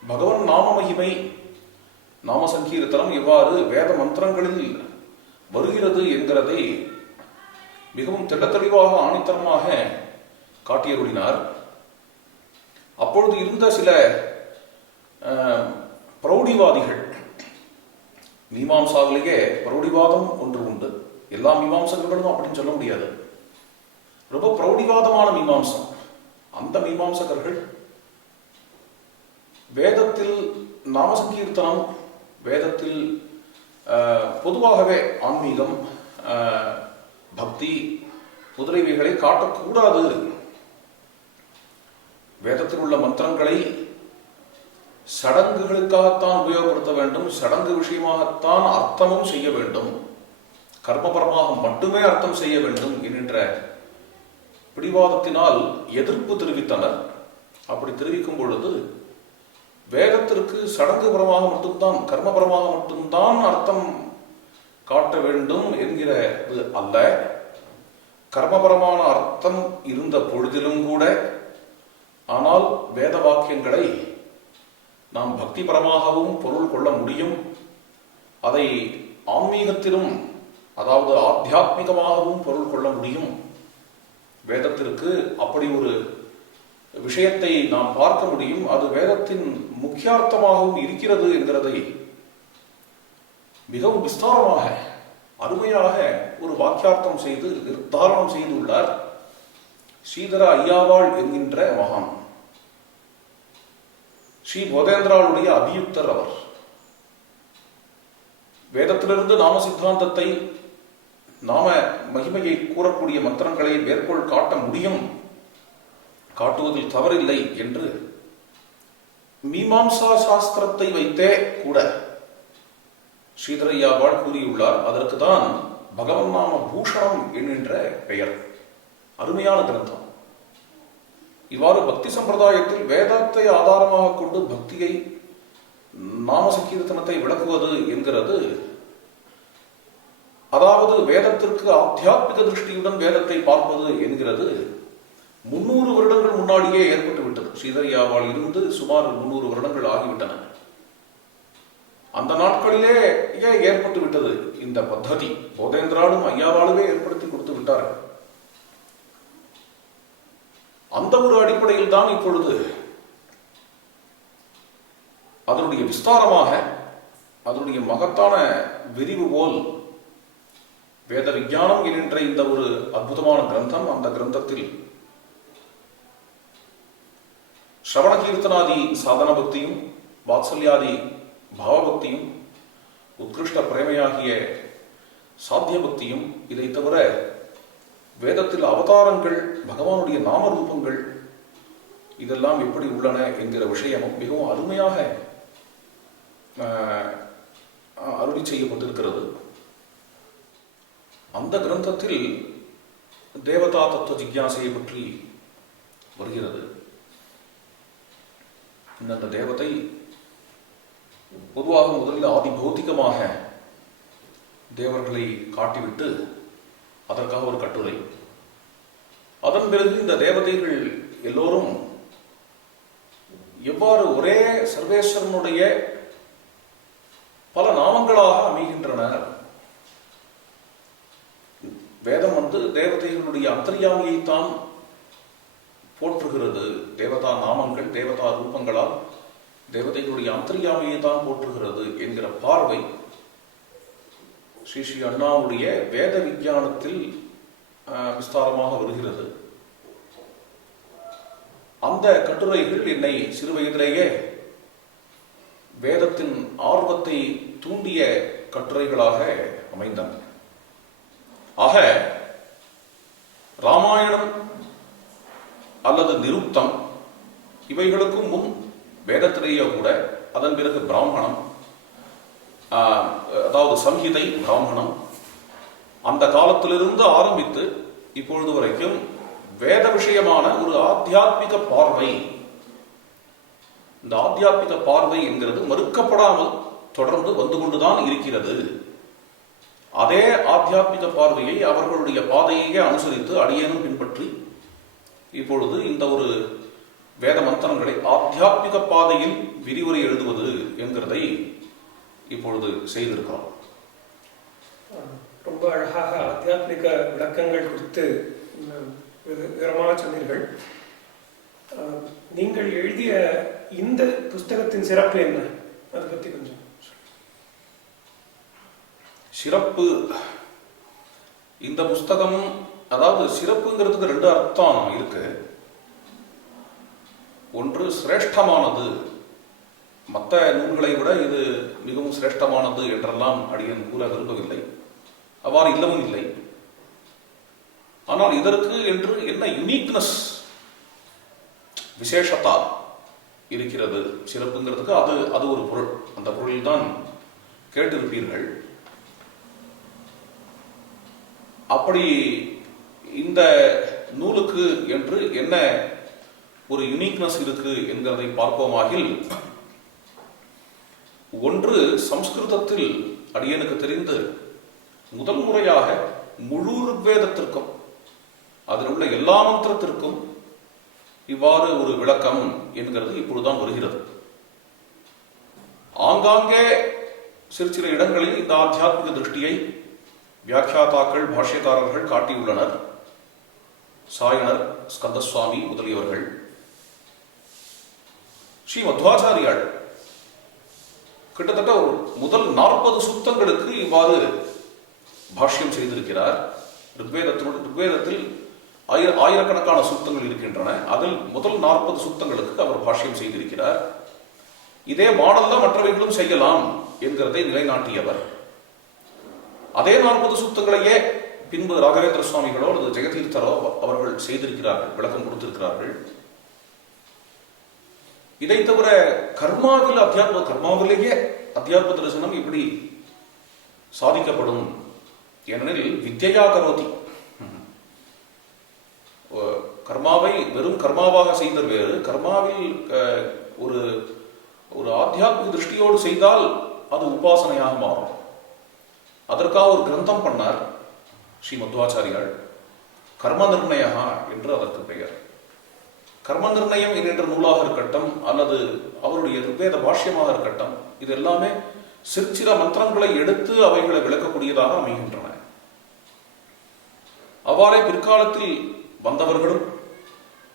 பகவன் நாம மகிமை, நாம சங்கீர்த்தனம் எவ்வாறு வேத மந்திரங்களில் வருகிறது என்கிறதை மிகவும் தெள்ளத்தெளிவாக ஆணித்தரமாக காட்டியருளினார். அப்பொழுது இருந்த சில பிரௌடிவாதிகள், மீமாம்சாவிலேயே பிரௌடிவாதம் ஒன்று உண்டு. எல்லா மீமாம்சகர்களும் அப்படின்னு சொல்ல முடியாது. ரொம்ப பிரௌடிவாதமான மீமாம்சம். அந்த மீமாம்சகர்கள் வேதத்தில் நாமசங்கீர்த்தனம், வேதத்தில் பொதுவாகவே ஆன்மீகம், பக்தி முதலியவைகளை காட்டக்கூடாது, வேதத்தில் உள்ள மந்திரங்களை சடங்குகளுக்காகத்தான் உபயோகப்படுத்த வேண்டும், சடங்கு விஷயமாகத்தான் அர்த்தமும் செய்ய வேண்டும், கர்மபரமாக மட்டுமே அர்த்தம் செய்ய வேண்டும் என்கின்ற பிடிவாதத்தினால் எதிர்ப்பு தெரிவித்தனர். அப்படி தெரிவிக்கும் பொழுது வேதத்திற்கு சடங்குபரமாக மட்டும்தான், கர்மபரமாக மட்டும்தான் அர்த்தம் காட்ட வேண்டும் என்கிறது அல்ல. கர்மபரமான அர்த்தம் இருந்த பொழுதிலும் கூட, ஆனால் வேத வாக்கியங்களை நாம் பக்திபரமாகவும் பொருள் கொள்ள முடியும், அதை ஆன்மீகத்திலும் அதாவது ஆத்தியாத்மிகமாகவும் பொருள் கொள்ள முடியும். வேதத்திற்கு அப்படி ஒரு விஷயத்தை நாம் பார்க்க முடியும், அது வேதத்தின் முக்கியார்த்தமாகவும் இருக்கிறது என்கிறதை மிகவும் விஸ்தாரமாக அருமையாக ஒரு வாக்கியார்த்தம் செய்து நிர்தாரணம் செய்துள்ளார் ஸ்ரீதர ஐயாவாள் என்கின்ற மகான். ஸ்ரீ போதேந்திராளுடைய அபியுக்தர் அவர். வேதத்திலிருந்து நாம சித்தாந்தத்தை, நாம மகிமையை கூறக்கூடிய மந்திரங்களை மேற்கோள் காட்ட முடியும், காட்டுவதில் தவறில்லை என்று மீமாம்சா சாஸ்திரத்தை வைத்தே கூட ஸ்ரீதரையாவாள் கூறியுள்ளார். அதற்கு தான் பகவன் நாம பூஷணம் என்கின்ற பெயர். அருமையான கிரந்தம். இவ்வாறு பக்தி சம்பிரதாயத்தில் வேதத்தை ஆதாரமாக கொண்டு பக்தியை, நாம சங்கீர்த்தனத்தை விளக்குவது என்கிறது, அதாவது வேதத்திற்கு ஆத்தியாத்மிக திருஷ்டியுடன் வேதத்தை பார்ப்பது என்கிறது 300 வருடங்கள் முன்னாடியே ஏற்பட்டு விட்டது. ஸ்ரீதரையாவால் இருந்து சுமார் 300 வருடங்கள் ஆகிவிட்டன. அந்த நாட்களிலே ஏற்பட்டு விட்டது இந்த பத்ததி. போதேந்திராலும் ஐயாவாலுமே ஏற்படுத்தி கொடுத்து விட்டார்கள். அந்த ஒரு அடிப்படையில் தான் இப்பொழுது அதனுடைய விஸ்தாரமாக, அதனுடைய மகத்தான விரிவு போல் வேத விஞ்ஞானம் என்கின்ற இந்த ஒரு அற்புதமான கிரந்தம், அந்த கிரந்தத்தில் ஸ்ரவண கீர்த்தனாதி சாதன பக்தியும், வாத்சல்யாதி பாவபக்தியும், உத்கிருஷ்ட பிரேமையாகிய சாத்திய பக்தியும், இதை தவிர வேதத்தில் அவதாரங்கள், பகவானுடைய நாம ரூபங்கள் இதெல்லாம் எப்படி உள்ளன என்கிற விஷயமும் மிகவும் அருமையாக அருளி செய்யப்பட்டிருக்கிறது. அந்த கிரந்தத்தில் தேவதா தத்துவ ஜிக்யாசையை பற்றி வருகிறது. இந்த தேவதை பொதுவாக முதலில் ஆதி பௌத்திகமாக தேவர்களை காட்டிவிட்டு அதற்காக ஒரு கட்டுரை, அதன் பிறகு இந்த தேவதைகள் எல்லோரும் எவ்வாறு ஒரே சர்வேஸ்வரனுடைய பல நாமங்களாக அமைகின்றனர். வேதம் தேவதைகளுடைய அந்தர்யாமியைத்தான் போற்றுகிறது. தேவதா நாமங்கள், தேவதா ரூபங்களால் தேவதைகளுடைய அந்தர்யாமியை தான் போற்றுகிறது என்கிற பார்வை ஸ்ரீ ஸ்ரீ அண்ணாவுடைய வேத விஞ்ஞானத்தில் விஸ்தாரமாக வருகிறது. அந்த கட்டுரைகள் என்னை சிறு வயதிலேயே வேதத்தின் ஆர்வத்தை தூண்டிய கட்டுரைகளாக அமைந்தன. ஆக ராமாயணம் அல்லது நிருக்தம் இவைகளுக்கும் முன் வேதத்திலேயே கூட, அதன் பிறகு பிராமணம், அதாவது சம்ஹிதை, பிராமணம், அந்த காலத்திலிருந்து ஆரம்பித்து இப்பொழுது வரைக்கும் வேத விஷயமான ஒரு ஆத்தியாத்மிக பார்வை, இந்த ஆத்தியாத்மிக பார்வை என்கிறது மறுக்கப்படாமல் தொடர்ந்து வந்து கொண்டுதான் இருக்கிறது. அதே ஆத்தியாத்மிக பார்வையை அவர்களுடைய பாதையே அனுசரித்து அடியேனும் பின்பற்றி இப்பொழுது இந்த ஒரு வேத மந்திரங்களை ஆத்தியாத்மிக பாதையில் விரிவுரை எழுதுவது என்கிறதை இப்பொழுது செய்திருக்கிறோம். ரொம்ப அழகாக ஆத்தியாத்மிக விளக்கங்கள் குறித்து விவரமாக சொன்னீர்கள். நீங்கள் எழுதிய இந்த புஸ்தகத்தின் சிறப்பு என்ன, அதை பற்றி கொஞ்சம். சிறப்பு, இந்த புஸ்தகம், அதாவது சிறப்புங்கிறதுக்கு ரெண்டு அர்த்தம் இருக்கு. ஒன்று சிரேஷ்டமானது, மற்ற நூல்களை விட இது மிகவும் சிரேஷ்டமானது என்றெல்லாம் அடியன் கூற விரும்பவில்லை, அவ்வாறு இல்லவும் இல்லை. ஆனால் இதற்கு என்று என்ன யுனிக்னஸ், விசேஷத்தா இருக்கிறது. சிறப்புங்கிறதுக்கு அது அது ஒரு பொருள். அந்த பொருளில் தான் கேட்டிருப்பீர்கள். அப்படி இந்த நூலுக்கு என்று என்ன ஒரு யுனிக்னஸ் இருக்கு என்கிறதை பார்ப்போமாகில், ஒன்று, சம்ஸ்கிருதத்தில் அடியனுக்கு தெரிந்து முதல் முறையாக முழு ருக்வேதத்திற்கும் அதில் உள்ள எல்லா மந்திரத்திற்கும் இவ்வாறு ஒரு விளக்கம் என்கிறது இப்பொழுதுதான் வருகிறது. ஆங்காங்கே சிறு சில இடங்களில் இந்த ஆத்தியாத்மிக திருஷ்டியை வியாக்கியாதாக்கள், பாஷ்யக்காரர்கள் காட்டியுள்ளனர். சாயனர், ஸ்கந்தசுவாமி முதலியவர்கள். ஸ்ரீ மத்வாச்சாரியார் கிட்டத்தட்ட ஒரு முதல் 40 சுத்தங்களுக்கு இவ்வாறு பாஷ்யம் செய்திருக்கிறார். ருக்வேதத்தில் ஆயிரக்கணக்கான சுத்தங்கள் இருக்கின்றன. அதில் முதல் 40 சுத்தங்களுக்கு அவர் பாஷ்யம் செய்திருக்கிறார். இதே மாடல்ல மற்றவைகளும் செய்யலாம் என்கிறதை நிலைநாட்டியவர். அதே 40 சுத்தங்களையே பின்பு ராகவேந்திர சுவாமிகளோ அல்லது ஜெகதீர்த்தரோ அவர்கள் செய்திருக்கிறார்கள், விளக்கம் கொடுத்திருக்கிறார்கள். இதை தவிர கர்மாவிலேயே அத்தியாத்ம தரிசனம் இப்படி சாதிக்கப்படும். ஏனெனில் வித்யா கரோதி, கர்மாவை வெறும் கர்மாவாக செய்தல் வேறு, கர்மாவில் ஒரு ஒரு ஆத்தியாத்மிக திருஷ்டியோடு செய்தால் அது உபாசனையாக மாறும். அதற்காக ஒரு கிரந்தம் பண்ணார் ஸ்ரீ மத்வாச்சாரியார். கர்ம நிர்ணயா என்று அதற்கு பெயர். கர்ம நிர்ணயம் என்கின்ற நூலாக இருக்கட்டும் அல்லது அவருடைய ருக்வேத பாஷ்யமாக இருக்கட்டும், இது எல்லாமே சிற்சில மந்திரங்களை எடுத்து அவைகளை விளக்கக்கூடியதாக அமைகின்றன. அவ்வாறே பிற்காலத்தில் வந்தவர்களும்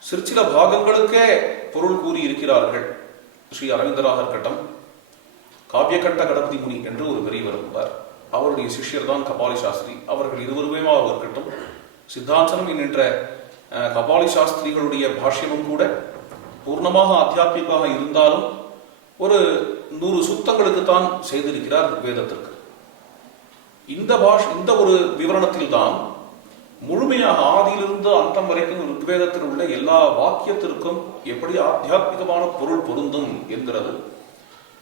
சிற்சில பாகங்களுக்கே பொருள் கூறி இருக்கிறார்கள். ஸ்ரீ அரவிந்தராக இருக்கட்டும், காவியகட்ட கணபதி முனி என்று ஒரு பெரியவர் இருந்தார். அவருடைய சிஷ்யர் தான் கபாலி சாஸ்திரி. அவர்கள் இருவருமே இருக்கட்டும், சித்தாந்தனம் என்கின்ற கபாலி சாஸ்திரிகளுடைய பாஷ்யமும் கூட பூர்ணமாக ஆத்தியாத்மிகமாக இருந்தாலும் ஒரு 100 சுத்தங்களுக்கு தான் செய்திருக்கிறார் வேதத்திற்கு. இந்த ஒரு விவரணத்தில் தான் முழுமையாக ஆதியிலிருந்து அந்தம் வரைக்கும் ருக்வேதத்தில் உள்ள எல்லா வாக்கியத்திற்கும் எப்படி ஆத்தியாத்மிகமான பொருள் பொருந்தும் என்கிறது.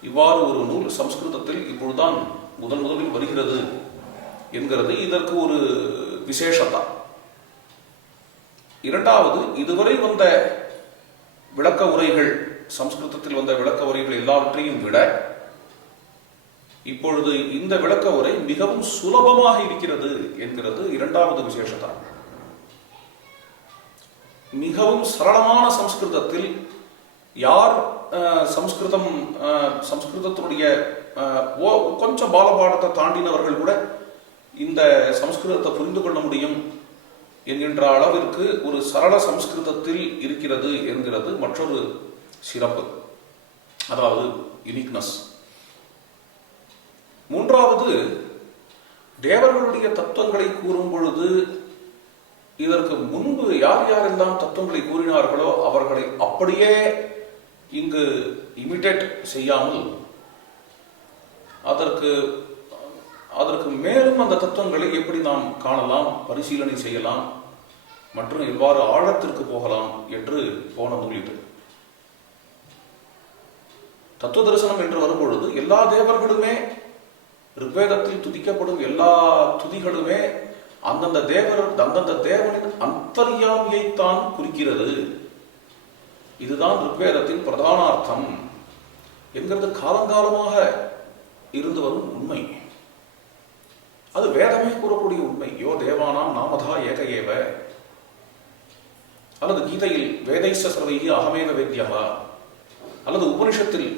இவ்வாறு ஒரு நூல் சம்ஸ்கிருதத்தில் இப்பொழுதுதான் முதலில் வருகிறது என்கிறது இதற்கு ஒரு விசேஷதா. இரண்டாவது, இதுவரை வந்த விளக்க உரைகள், சம்ஸ்கிருதத்தில் வந்த விளக்க உரைகள் எல்லாவற்றையும் விட இப்பொழுது இந்த விளக்க உரை மிகவும் சுலபமாக இருக்கிறது என்கிறது இரண்டாவது விசேஷதா. மிகவும் சரளமான சம்ஸ்கிருதத்தில் யார் சம்ஸ்கிருதத்தினுடைய கொஞ்சம் பாலபாடத்தை தாண்டினவர்கள் கூட இந்த சம்ஸ்கிருதத்தை புரிந்து கொள்ள முடியும் என்கின்ற அளவிற்கு ஒரு சரள சம்ஸ்கிருதத்தில் இருக்கிறது என்கிறது மற்றொரு சிறப்பு, அதாவது யுனிக்னஸ். மூன்றாவது, தேவர்களுடைய தத்துவங்களை கூறும் பொழுது இதற்கு முன்பு யார் யாரெல்லாம் தத்துவங்களை கூறினார்களோ அவர்களை அப்படியே இங்கு இமிடேட் செய்யாமல் அதற்கு மேலும் அந்த தத்துவங்களை எப்படி நாம் காணலாம், பரிசீலனை செய்யலாம் மற்றும் எவ்வாறு ஆழத்திற்கு போகலாம் என்று போன நூல் இது. தத்துவ தரிசனம் என்று வரும்பொழுது எல்லா தேவர்களுமே, ருக்வேதத்தில் துதிக்கப்படும் எல்லா துதிகளுமே அந்தந்த தேவனின் அந்தர்யாமியைத்தான் குறிக்கிறது. இதுதான் ருக்வேதத்தின் பிரதான அர்த்தம் என்கிறது காலங்காலமாக இருந்து வரும் உண்மை. அது வேதமே கூறக்கூடிய உண்மை. யோ தேவானாம் நாமதா ஏக ஏவ, அல்லது கீதையில் வேதைஸ்ய சர்வைஹி அகமேவ வேத்யா, அல்லது உபனிஷத்தில்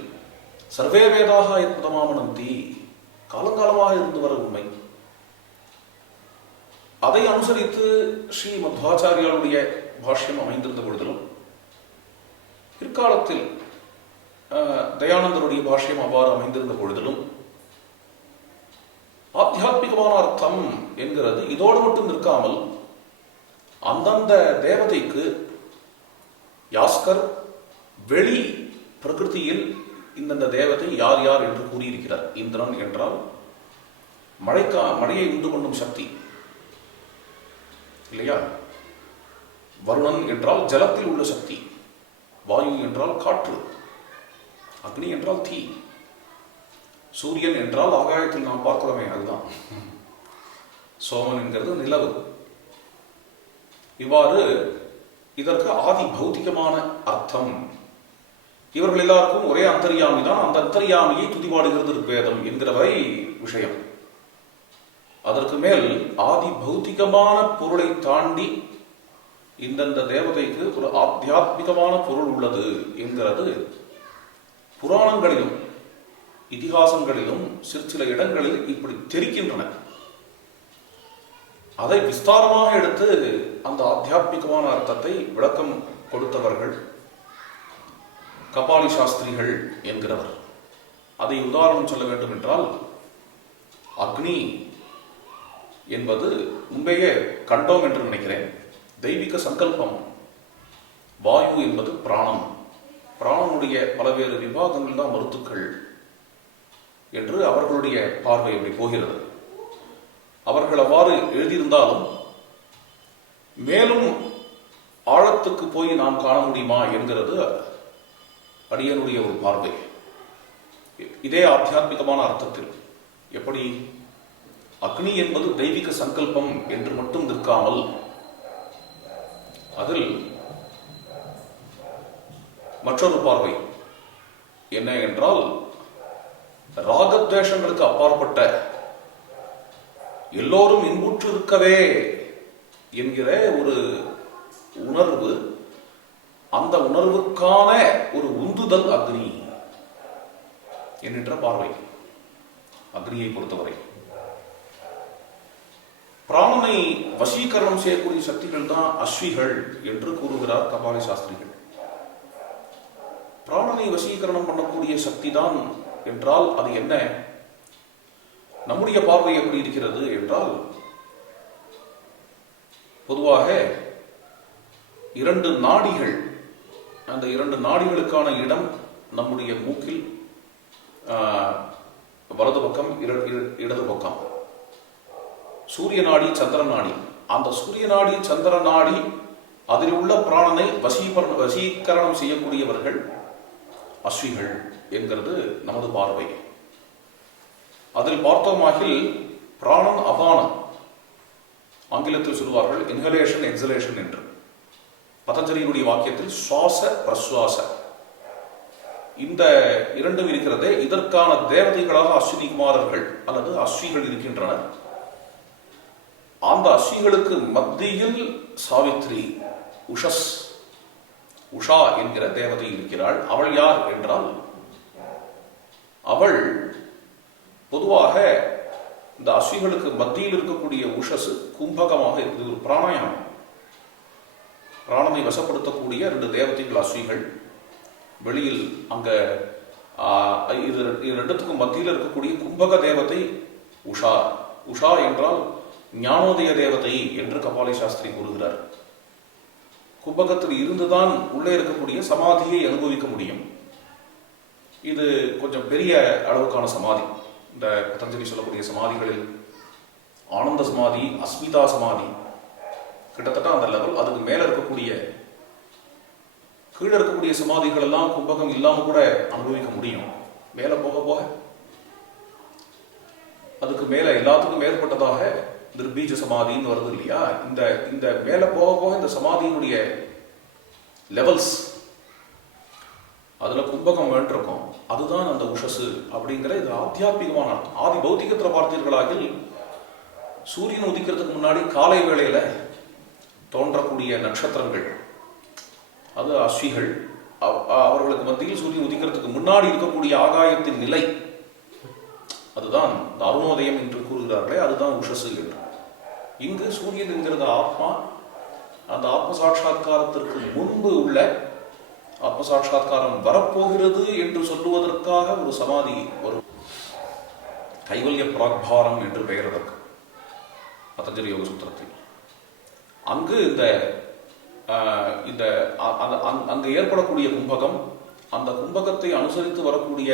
சர்வே வேதாக யத்பதமாமனந்தி, காலங்காலமாக இருந்து வர உண்மை. அதை அனுசரித்து ஸ்ரீ மத்வாச்சாரியாருடைய பாஷ்யம் அமைந்திருந்த பொழுதிலும் பிற்காலத்தில் தயானந்தருடைய பாஷ்யம் அவ்வாறு அமைந்திருந்த பொழுதிலும் ஆத்தியாத்மிகமான அர்த்தம் என்கிறது இதோடு மட்டும் நிற்காமல் அந்தந்த தேவதைக்கு யாஸ்கர் வெளி பிரகிருதியில் இந்தந்த தேவதை யார் யார் என்று கூறியிருக்கிறார். இந்திரன் என்றால் மழையை உண்டு கொண்டும் சக்தி இல்லையா? வருணன் என்றால் ஜலத்தில் உள்ள சக்தி, வாயு என்றால் காற்று, அக்னி என்றால் தீ, சூரியன் என்றால் ஆகாயத்தில் நாம் பார்க்கிறோமே அதுதான், சோமன் என்கிறது நிலவு. இவ்வாறு இதற்கு ஆதி பௌத்திகமான அர்த்தம். இவர்கள் எல்லாருக்கும் ஒரே அந்தர்யாமி தான். அந்த அந்தர்யாமியை துதிபாடுகிறது வேதம் என்கிறவை விஷயம். அதற்கு மேல் ஆதி பௌத்திகமான பொருளை தாண்டி இந்தந்த தேவதைக்கு ஒரு ஆத்தியாத்மிகமான பொருள் உள்ளது என்கிறது புராணங்களிலும் இதிகாசங்களிலும் சில இடங்களில் இப்படி தெரிக்கின்றன. அதை விஸ்தாரமாக எடுத்து அந்த ஆத்தியாத்மிகமான அர்த்தத்தை விளக்கம் கொடுத்தவர்கள் கபாலி சாஸ்திரிகள் என்கிறவர். அதை உதாரணம் சொல்ல வேண்டும் என்றால், அக்னி என்பது முன்பேயே கண்டோம் என்று நினைக்கிறேன், தெய்வீக சங்கல்பம். வாயு என்பது பிராணம், பிராணனுடைய பல்வேறு விபாகங்கள் தான் மருத்துக்கள் என்று அவர்களுடைய பார்வை எப்படி போகிறது. அவர்கள் அவ்வாறு எழுதியிருந்தாலும் மேலும் ஆழத்துக்கு போய் நாம் காண முடியுமா என்கிறது அடியனுடைய ஒரு பார்வை. இதே ஆத்தியாத்மிகமான அர்த்தத்தில் எப்படி அக்னி என்பது தெய்வீக சங்கல்பம் என்று மட்டும் நிற்காமல் அதில் மற்றொரு பார்வை என்ன என்றால், ராகத்வேஷங்களுக்கு அப்பாற்பட்ட எல்லோரும் இன்புற்று இருக்கவே என்கிற ஒரு உணர்வு, அந்த உணர்வுக்கான ஒரு உந்துதல் அக்னி என்கின்ற பார்வை அக்னியை பொறுத்தவரை. பிராணனை வசீகரணம் செய்யக்கூடிய சக்திகள் தான் அஸ்விகள் என்று கூறுகிறார் கபாலி சாஸ்திரிகள். பிராணனை வசீகரணம் பண்ணக்கூடிய சக்தி தான் என்றால் அது என்ன? நம்முடைய பார்வை எப்படி இருக்கிறது என்றால், பொதுவாக 2 நாடிகள், அந்த 2 நாடிகளுக்கான இடம் நம்முடைய மூக்கில் வலது பக்கம், இடது பக்கம். சூரிய நாடி, சந்திர நாடி. அந்த சூரிய நாடி, சந்திர நாடி அதில் உள்ள பிராணனை வசீகரணம் செய்யக்கூடியவர்கள் அஸ்விகள் என்கிறது நமது பார்வை. அதில் பார்த்தோமாகில் பிராணன் அபானம், ஆங்கிலத்தில் சொல்வார்கள் இன்ஹலேஷன் எக்ஸலேஷன் என்று. பதஞ்சலியினுடைய வாக்கியத்தில் சுவாச பிரசுவாச, இந்த 2 இருக்கிறதே, இதற்கான தேவதைகளாக அஸ்வினி குமாரர்கள் அல்லது அஸ்விகள் இருக்கின்றனர். அந்த அஸ்விகளுக்கு மத்தியில் சாவித்ரி, உஷா என்கிற தேவதை இருக்கிறாள். அவள் யார் என்றால், அவள் பொதுவாக இந்த அஸ்விகளுக்கு மத்தியில் இருக்கக்கூடிய உஷஸ் கும்பகமாக இருக்குது. ஒரு பிராணாயாமம், பிராணனை வசப்படுத்தக்கூடிய 2 தேவதைகள் அஸ்விகள். வெளியில் அங்க இது 2த்துக்கும் மத்தியில் இருக்கக்கூடிய கும்பக தேவதை உஷா. உஷா என்றால் ஞானோதய தேவதை என்று கபாலி சாஸ்திரி கூறுகிறார். கும்பகத்தில் இருந்துதான் உள்ளே இருக்கக்கூடிய சமாதியை அனுபவிக்க முடியும். இது கொஞ்சம் பெரிய அளவுக்கான சமாதி. இந்த பதஞ்சலி சொல்லக்கூடிய சமாதிகளில் ஆனந்த சமாதி, அஸ்மிதா சமாதி, கிட்டத்தட்ட அந்த லெவல். அதுக்கு மேல இருக்கக்கூடிய, கீழே இருக்கக்கூடிய சமாதிகள் எல்லாம் கும்பகம் இல்லாம கூட அனுபவிக்க முடியும். மேல போக போக அதுக்கு மேல எல்லாத்துக்கும் மேற்பட்டதாக நிர்பீஜ சமாதின்னு வருது இல்லையா? இந்த மேல போக போக இந்த சமாதியினுடைய லெவல்ஸ், அதுல கும்பகம் வேண்டிருக்கும். அதுதான் அந்த உஷசு அப்படிங்கிற இது ஆத்தியாத்மிகமான அர்த்தம். ஆதி பௌத்திகத்துல பார்த்தீர்களாகில் சூரியன் உதிக்கிறதுக்கு முன்னாடி காலை வேளையில தோன்றக்கூடிய நட்சத்திரங்கள் அது அஸ்விகள். அவர்களுக்கு மத்தியில் சூரியன் உதிக்கிறதுக்கு முன்னாடி இருக்கக்கூடிய ஆகாயத்தின் நிலை, அதுதான் அருணோதயம் என்று கூறுகிறார்களே, அதுதான் உஷசு என்று. இங்கு சூரியன் என்கிறது ஆத்மா. அந்த ஆத்ம சாட்சா்காரத்திற்கு முன்பு உள்ள ஆத்ம சாட்சா்காரம் வரப்போகிறது என்று சொல்லுவதற்காக ஒரு சமாதி, ஒரு கைவல்ய பிராக்பாரம் என்று பெயர் அதற்கு பதஞ்சலி யோக சூத்திரத்தில். அங்கு அங்கு ஏற்படக்கூடிய கும்பகம், அந்த கும்பகத்தை அனுசரித்து வரக்கூடிய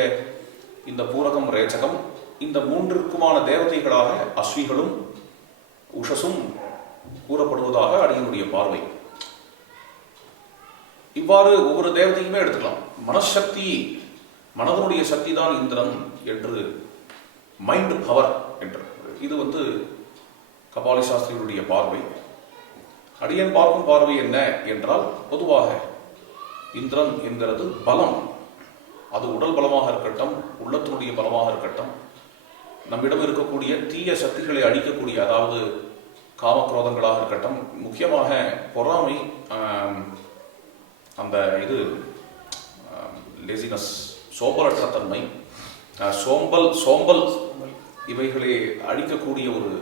இந்த பூரகம், ரேச்சகம், இந்த 3ற்குமான தேவதைகளாக அஸ்விகளும் உஷசும் கூறப்படுவதாக அடியனுடைய பார்வை. இவ்வாறு ஒவ்வொரு தேவதையுமே எடுத்துக்கலாம். மனசக்தி மனதனுடைய சக்தி தான் இந்திரன் என்று, மைண்ட் பவர் என்று. இது கபாலி சாஸ்திரிகளுடைய பார்வை. அடியன் பார்க்கும் பார்வை என்ன என்றால், பொதுவாக இந்திரன் என்கிறது பலம். அது உடல் பலமாக இருக்கட்டும், உள்ளத்தினுடைய பலமாக இருக்கட்டும், நம்மிடம் இருக்கக்கூடிய தீய சக்திகளை அழிக்கக்கூடிய, அதாவது காமக்ரோதங்களாக இருக்கட்டும், முக்கியமாக பொறாமை, அந்த லேசினஸ், சோம்பலற்ற தன்மை, சோம்பல் இவைகளை அழிக்கக்கூடிய ஒரு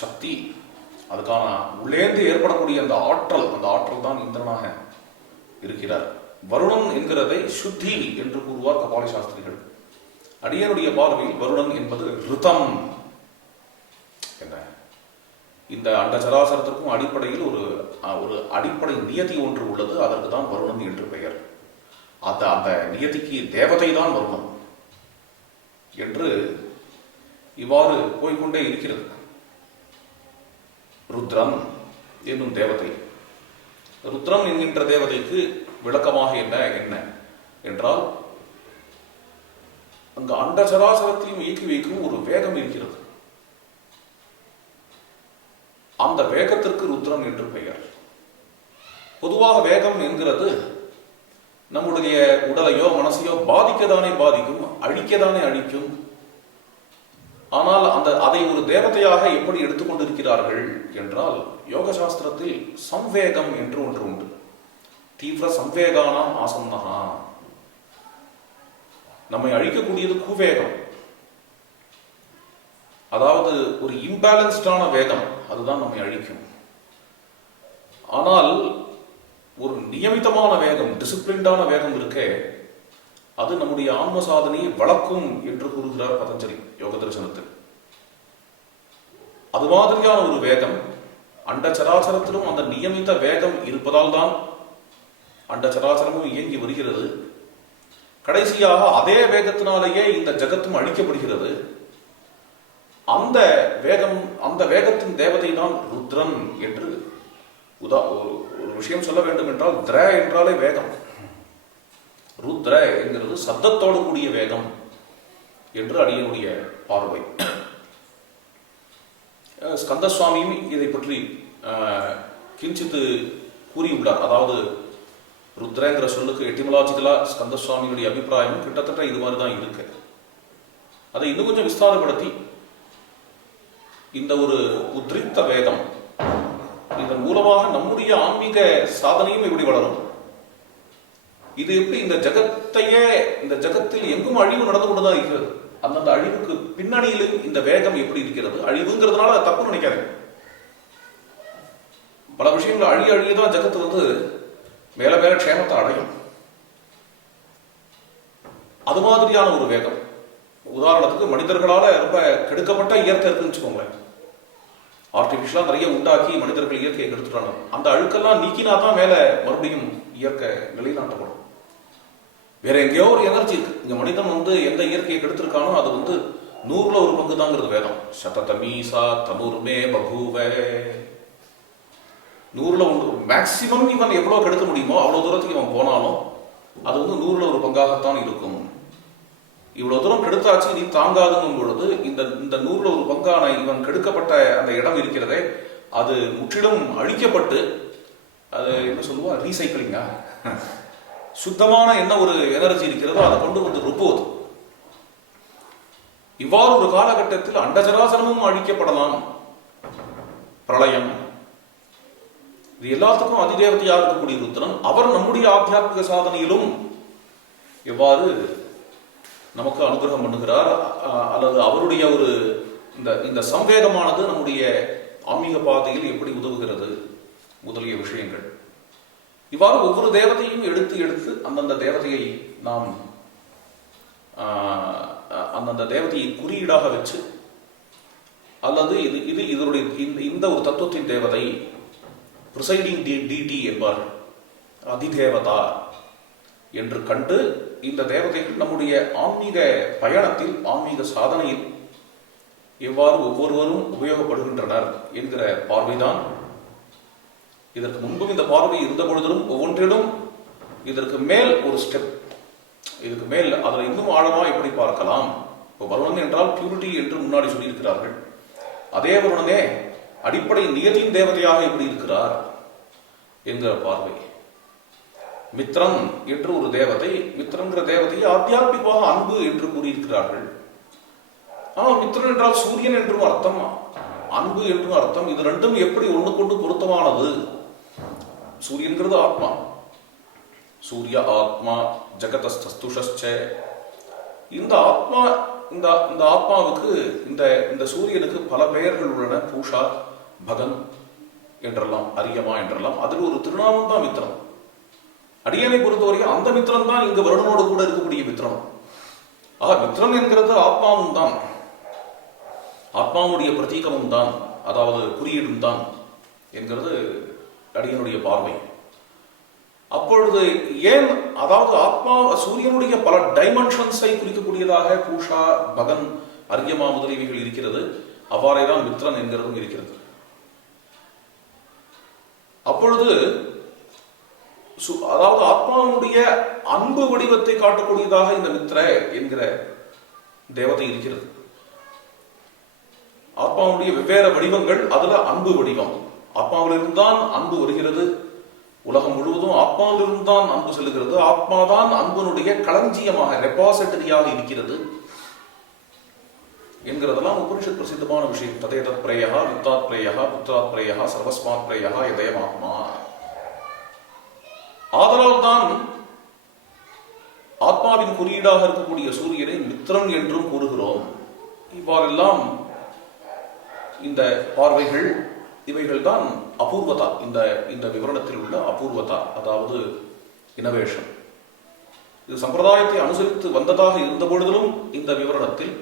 சக்தி, அதுக்கான உள்ளேந்து ஏற்படக்கூடிய அந்த ஆற்றல் தான் இந்திரனாக இருக்கிறார். வருணன் என்கிறதை சுத்தி என்று கூறுவார் கபாலி சாஸ்திரிகள். அடியனுடைய பார்வையில் வருணன் என்பது ரிதம். என்ன, இந்த அண்ட சராசரத்திற்கும் அடிப்படையில் ஒரு அடிப்படை நியதி ஒன்று உள்ளது. அதற்கு தான் வருணன் என்று பெயர். அந்த நியதிக்கு தேவதை தான் வருணன் என்று இவ்வாறு போய்கொண்டே இருக்கிறது. ருத்ரன் என்னும் தேவதை. ருத்ரன் என்கின்ற தேவதைக்கு விளக்கமாக என்ன என்றால், அங்கு அண்ட சராசரத்தையும் இயக்கி வைக்கும் ஒரு வேகம் இருக்கிறது. அந்த வேகத்திற்கு ருத்ரன் என்று பெயர். பொதுவாக வேகம் என்கிறது நம்முடைய உடலையோ மனசையோ பாதிக்கதானே பாதிக்கும், அழிக்கதானே அழிக்கும். ஆனால் அதை ஒரு தேவதையாக எப்படி எடுத்துக்கொண்டிருக்கிறார்கள் என்றால், யோக சாஸ்திரத்தில் சம்வேகம் என்று ஒன்று உண்டு. தீவிர சம்வேகானாம் ஆசன்னஹா. நம்மை அழிக்கக்கூடியது குவேகம், அதாவது ஒரு இம்பேலன்ஸ்டான வேகம், அதுதான் நம்மை அழிக்கும். ஆனால் ஒரு நியமித்தமான வேகம், டிசிப்ளின்டான வேகம் இருக்கே, அது நம்முடைய ஆன்ம சாதனையை வளர்க்கும் என்று கூறுகிறார் பதஞ்சலி யோக தரிசனத்தில். அது மாதிரியான ஒரு வேகம் அண்ட சராசரத்திலும் அந்த நியமித்த வேகம் இருப்பதால் தான் அண்ட சராசரமும் இயங்கி வருகிறது. கடைசியாக அதே வேகத்தினாலேயே இந்த ஜகத்தும் அழிக்கப்படுகிறது. அந்த வேகத்தின் தேவதை தான் ருத்ரன் என்று ஒரு விஷயம் சொல்ல வேண்டும் என்றால், திர என்றாலே வேகம். ருத்ர என்கிறது சப்தத்தோடு கூடிய வேகம் என்று அடியனுடைய பார்வை. ஸ்கந்தசுவாமியும் இதை பற்றி கிஞ்சித்து கூறியுள்ளார். அதாவது ருத்ரங்கிற சொல்லுக்கு எட்டிமலாஜிக்கலா ஸ்கந்தசுவாமியுடைய அபிப்பிராயம் கிட்டத்தட்ட இது மாதிரிதான் இருக்கு. அதை இன்னும் கொஞ்சம் விஸ்தாரப்படுத்தி, இந்த ஒரு உத்ரிக்த வேகம், இதன் மூலமாக நம்முடைய ஆன்மீக சாதனையும் எப்படி வளரும், இது எப்படி இந்த ஜகத்தில் எங்கும் அழிவு நடந்து கொண்டுதான் இருக்கிறது, அந்தந்த அழிவுக்கு பின்னணியிலும் இந்த வேகம் எப்படி இருக்கிறது. அழிவுங்கிறதுனால தப்பு நினைக்காது. பல விஷயங்கள் அழியதான் ஜகத்து மேல மேல க்ஷேமத்தை அடையும். அது மாதிரியான ஒரு வேகம். உதாரணத்துக்கு மனிதர்களால ரொம்ப கெடுக்கப்பட்ட இயற்கை இருக்குன்னு வச்சுக்கோங்களேன். ஆர்டிபிஷியலா நிறைய உண்டாக்கி மனிதர்கள் இயற்கையை கெடுத்துட்டாங்க. அந்த அழுக்கெல்லாம் நீக்கினா தான் மேல மறுபடியும் இயற்கை நிலைநாட்டப்படும். வேற எங்கேயோ ஒரு எனர்ஜி இருக்கு. இங்க மனிதன் எந்த இயற்கையை கெடுத்திருக்கானோ அது 100ல் 1 பங்கு தாங்கிறது வேதம். சததமீசா தனுர்மே பகூவ. 100ல் 1 மேக்சிமம் இவன் எவ்வளவு கெடுக்க முடியுமோ அவ்வளவு தூரத்துக்கு இவன் போனாலும் அது 100ல் 1 பங்காகத்தான் இருக்கும். இவ்வளவு தூரம் கெடுத்தாச்சு நீ தாங்காதுங்கும் பொழுது இந்த 100ல் 1 பங்கான இவன் கெடுக்கப்பட்ட அந்த இடம் இருக்கிறதே, அது முற்றிலும் அழிக்கப்பட்டு, அது என்ன சொல்லுவா, ரீசைக்கிளிங்கா, சுத்தமான என்ன ஒரு எனர்ஜி இருக்கிறதோ அதை கொண்டு ருப்போது. இவ்வாறு ஒரு காலகட்டத்தில் அண்டசராசனமும் அழிக்கப்படலாம். பிரளயம், இது எல்லாத்துக்கும் அதிதேவதையாக இருக்கக்கூடிய ருத்ரன், அவர் நம்முடைய ஆத்தியாத்மிக சாதனையிலும் எவ்வாறு நமக்கு அனுகிரகம் பண்ணுகிறார், அல்லது அவருடைய ஒரு இந்த சம்வேகமானது நம்முடைய ஆன்மீக பாதையில் எப்படி உதவுகிறது முதலிய விஷயங்கள். இவ்வாறு ஒவ்வொரு தேவதையும் எடுத்து அந்தந்த தேவதையை நாம் அந்தந்த தேவதையை குறியீடாக வச்சு, அல்லது இதனுடைய இந்த ஒரு தத்துவத்தின் தேவதை பிரிசைடிங் டிடி என்பார், அதிதேவதா என்று கண்டு இந்த தேவதைகள் நம்முடைய ஆன்மீக பயணத்தில், ஆன்மீக சாதனையில் எவ்வாறு ஒவ்வொருவரும் உபயோகப்படுகின்றனர் என்கிற பார்வைதான். இதற்கு முன்பும் இந்த பார்வை இருந்த பொழுதிலும் ஒவ்வொன்றிலும் இதற்கு மேல் ஒரு ஸ்டெப், இதுக்கு மேல் அதுல இன்னும் ஆழமா எப்படி பார்க்கலாம்? இப்போ வருணன் என்றால் பியூரிட்டி என்று முன்னாடி சொல்லியிருக்கிறார்கள். அதே வருணனே அடிப்படை நியதியின் தேவதையாக எப்படி இருக்கிறார் என்கிற பார்வை. மித்ரன் என்று ஒரு தேவதை, மித்ரன்கிற தேவதையை ஆத்தியாத்மிகமாக அன்பு என்று கூறியிருக்கிறார்கள். ஆனால் மித்ரன் என்றால் சூரியன் என்றும் அர்த்தம், அன்பு என்றும் அர்த்தம். இது ரெண்டும் எப்படி ஒண்ணுக்கொண்டு பொருத்தமானது? சூரியன்கிறது ஆத்மா, சூரிய ஆத்மா ஜகதஸ்துஷச்ச. இந்த ஆத்மா, இந்த ஆத்மாவுக்கு இந்த சூரியனுக்கு பல பெயர்கள் உள்ளன. பூஷா, பகன் என்றெல்லாம், அரியமா என்றெல்லாம். அதில் ஒரு திருநாமம் தான் மித்ரன். அடியனை பொறுத்தவரையும் அந்த மித்ரன் தான் இங்க வருணனோடு கூட இருக்கக்கூடிய மித்ரன். மித்ரன் என்கிறது ஆத்மாவும் தான், ஆத்மாவுடைய பிரதீகமும் தான், அதாவது குறியீடும் தான் என்கிறது அடியனுடைய பார்வை. அப்பொழுது ஏன், அதாவது ஆத்மா சூரியனுடைய பல டைமென்ஷன்ஸை குறிக்கக்கூடியதாக பூஷா, பகன், அரியமா முதலியவைகள் இருக்கிறது. அவ்வாறேதான் மித்ரன் என்கிறதும் இருக்கிறது. அப்பொழுது அதாவது ஆத்மாவுடைய அன்பு வடிவத்தை காட்டக்கூடியதாக இந்த மித்ர என்கிற தேவதை இருக்கிறது. ஆத்மாவுடைய வெவ்வேறு வடிவங்கள், அதுல அன்பு வடிவம். ஆத்மாவிலிருந்தான் அன்பு வருகிறது, உலகம் முழுவதும் ஆத்மாவிலிருந்தான் அன்பு செல்லுகிறது. ஆத்மாதான் அன்பனுடைய களஞ்சியமாக, ரெபாசிட்டரியாக இருக்கிறது என்கிறதெல்லாம் உபனிஷத் பிரசித்தமான விஷயம். ததேதத் பிரேயா வித்தாத் பிரேயா புத்திராத் பிரேயா சர்வஸ்மாத் பிரேயா எதயம் ஆத்மா. ஆதலால் தான் ஆத்மாவின் குறியீடாக இருக்கக்கூடிய சூரியனை மித்ரன் என்றும் கூறுகிறோம். இவ்வாறெல்லாம் இந்த பார்வைகள், இவைகள் தான் அபூர்வதா, இந்த விவரணத்தில் உள்ள அபூர்வதா, அதாவது இனோவேஷன். இது சம்பிரதாயத்தை அனுசரித்து வந்ததாக இருந்த பொழுதிலும் இந்த விவரணத்தில்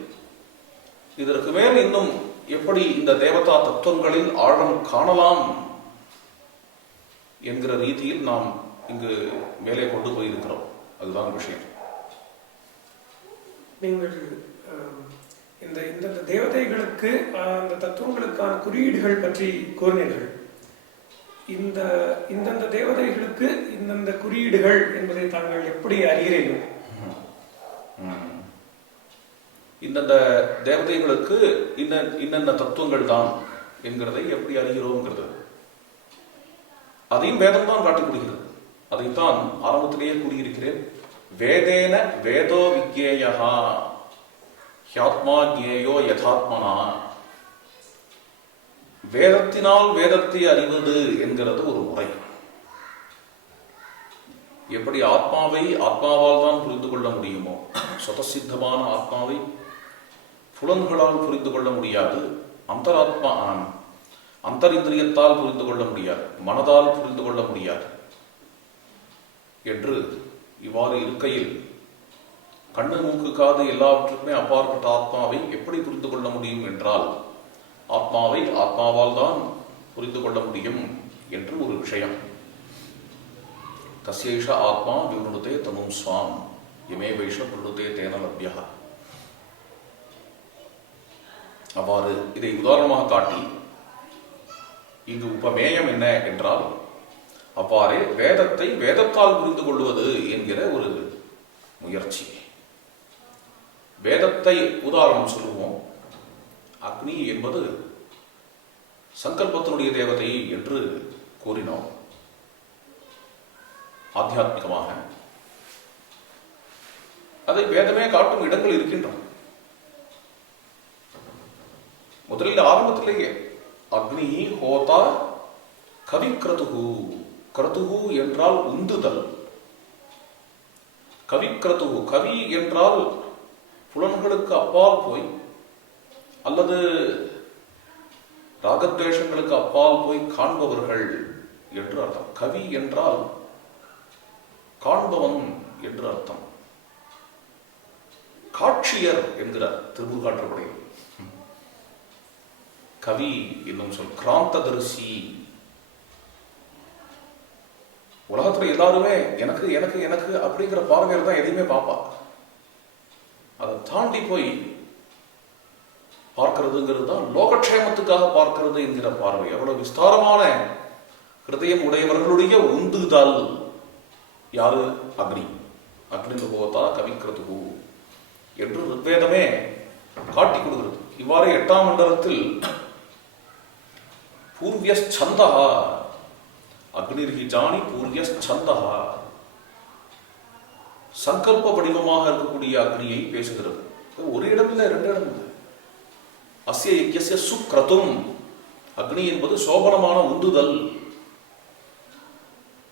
இதற்கு மேல் இன்னும் எப்படி இந்த தேவதா தத்துவங்களில் ஆழம் காணலாம் என்கிற ரீதியில் நாம் இங்கு மேலே கொண்டு போயிருக்கிறோம். அதுதான் விஷயம். நீங்கள் இந்த தேவதைகளுக்கு அந்த தத்துவங்களுக்கான குறியீடுகள் பற்றி கூறினீர்கள். இந்த தேவதைகளுக்கு இந்த குறியீடுகள் என்பதை தாங்கள் எப்படி அறிகிறீர்கள்? இந்த தேவதைகளுக்கு இன்னென்ன தத்துவங்கள் தான் என்கிறதை எப்படி அறிகிறோம்ங்கிறது அதையும் வேதம் தான் காட்டிக் கொடுக்கிறது. அதைத்தான் ஆரம்பத்திலேயே கூறியிருக்கிறேன். வேதேன வேதோ விக்ஞேயா ஹ்யாத்மா ஜ்ஞேயோ யதாத்மனா. வேதத்தினால் வேதத்தை அறிவது என்கிறது ஒரு முறை. எப்படி ஆத்மாவை ஆத்மாவால் தான் புரிந்து கொள்ள முடியுமோ, சுதசித்தமான ஆத்மாவை புலன்களால் புரிந்து கொள்ள முடியாது, அந்தராத்மா அந்தரிந்திரியத்தால் புரிந்து கொள்ள முடியாது, மனதால் புரிந்து கொள்ள முடியாது என்று இவ்வாறு இருக்கையில் கண்ணு மூக்கு காது எல்லாவற்றுக்குமே அப்பாற்பட்ட ஆத்மாவை எப்படி புரிந்து கொள்ள முடியும் என்றால் ஆத்மாவை ஆத்மாவால் தான் புரிந்து கொள்ள முடியும் என்று ஒரு விஷயம். தஸ்யைஷ ஆத்மா விவருணதே தனும் ஸ்வாம் இமே வைஷ புருடதே தேன லப்யா. அவ்வாறு இதை உதாரணமாக காட்டி இங்கு உபமேயம் என்ன என்றால் அவ்வாறே வேதத்தை வேதத்தால் புரிந்து கொள்வது என்கிற ஒரு முயற்சி. வேதத்தை உதாரணம் சொல்லுவோம். அக்னி என்பது சங்கல்பத்தினுடைய தேவதை என்று கூறினோம். ஆத்தியாத்மிகமாக அதை வேதமே காட்டும் இடங்கள் இருக்கின்றன. முதலில் ஆரம்பத்திலேயே அக்னி ஹோதா கவி கிரதுகு. கிரதுகு என்றால் உந்துதல். கவி கிரதுகு, கவி என்றால் புலன்களுக்கு அப்பால் போய் அல்லது ராகத்வேஷங்களுக்கு அப்பால் போய் காண்பவர்கள் என்று அர்த்தம். கவி என்றால் காண்பவன் என்று அர்த்தம். காட்சியர் என்கிறார் திருமுருகாற்றுப்படையில். கவி என்னும் சொல் கிராந்ததரிசி. உலகத்துல எல்லாருமே எனக்கு எனக்கு எனக்கு அப்படிங்கிற பார்வையில் தான் எதையுமே பார்ப்பா. அதை தாண்டி போய் பார்க்கிறதுங்கிறது தான் லோகக்ஷேமத்துக்காக பார்க்கிறது என்கிற பார்வை. எவ்வளவு விஸ்தாரமான ஹிருதயம் உடையவர்களுடைய உந்துதல். யாரு? அக்னி. அக்னிந்து ஹோதா கவிக்ரதுகு என்று ரிக்வேதமே காட்டி கொடுக்கிறது. இவ்வாறு 8ஆம் மண்டலத்தில் பூர்வியஸ்சந்தா அக்னிர்ஹி ஜானி பூர்வியஸ்சந்தா சங்கல்ப வடிவமாக இருக்கக்கூடிய அக்னியை பேசுகிறது. ஒரு இடம் இல்லை, 2 இடம் இல்லை. அஸ்ய யக்ஞஸ்ய சுக்ரதும், அக்னி என்பது சோபனமான உந்துதல்.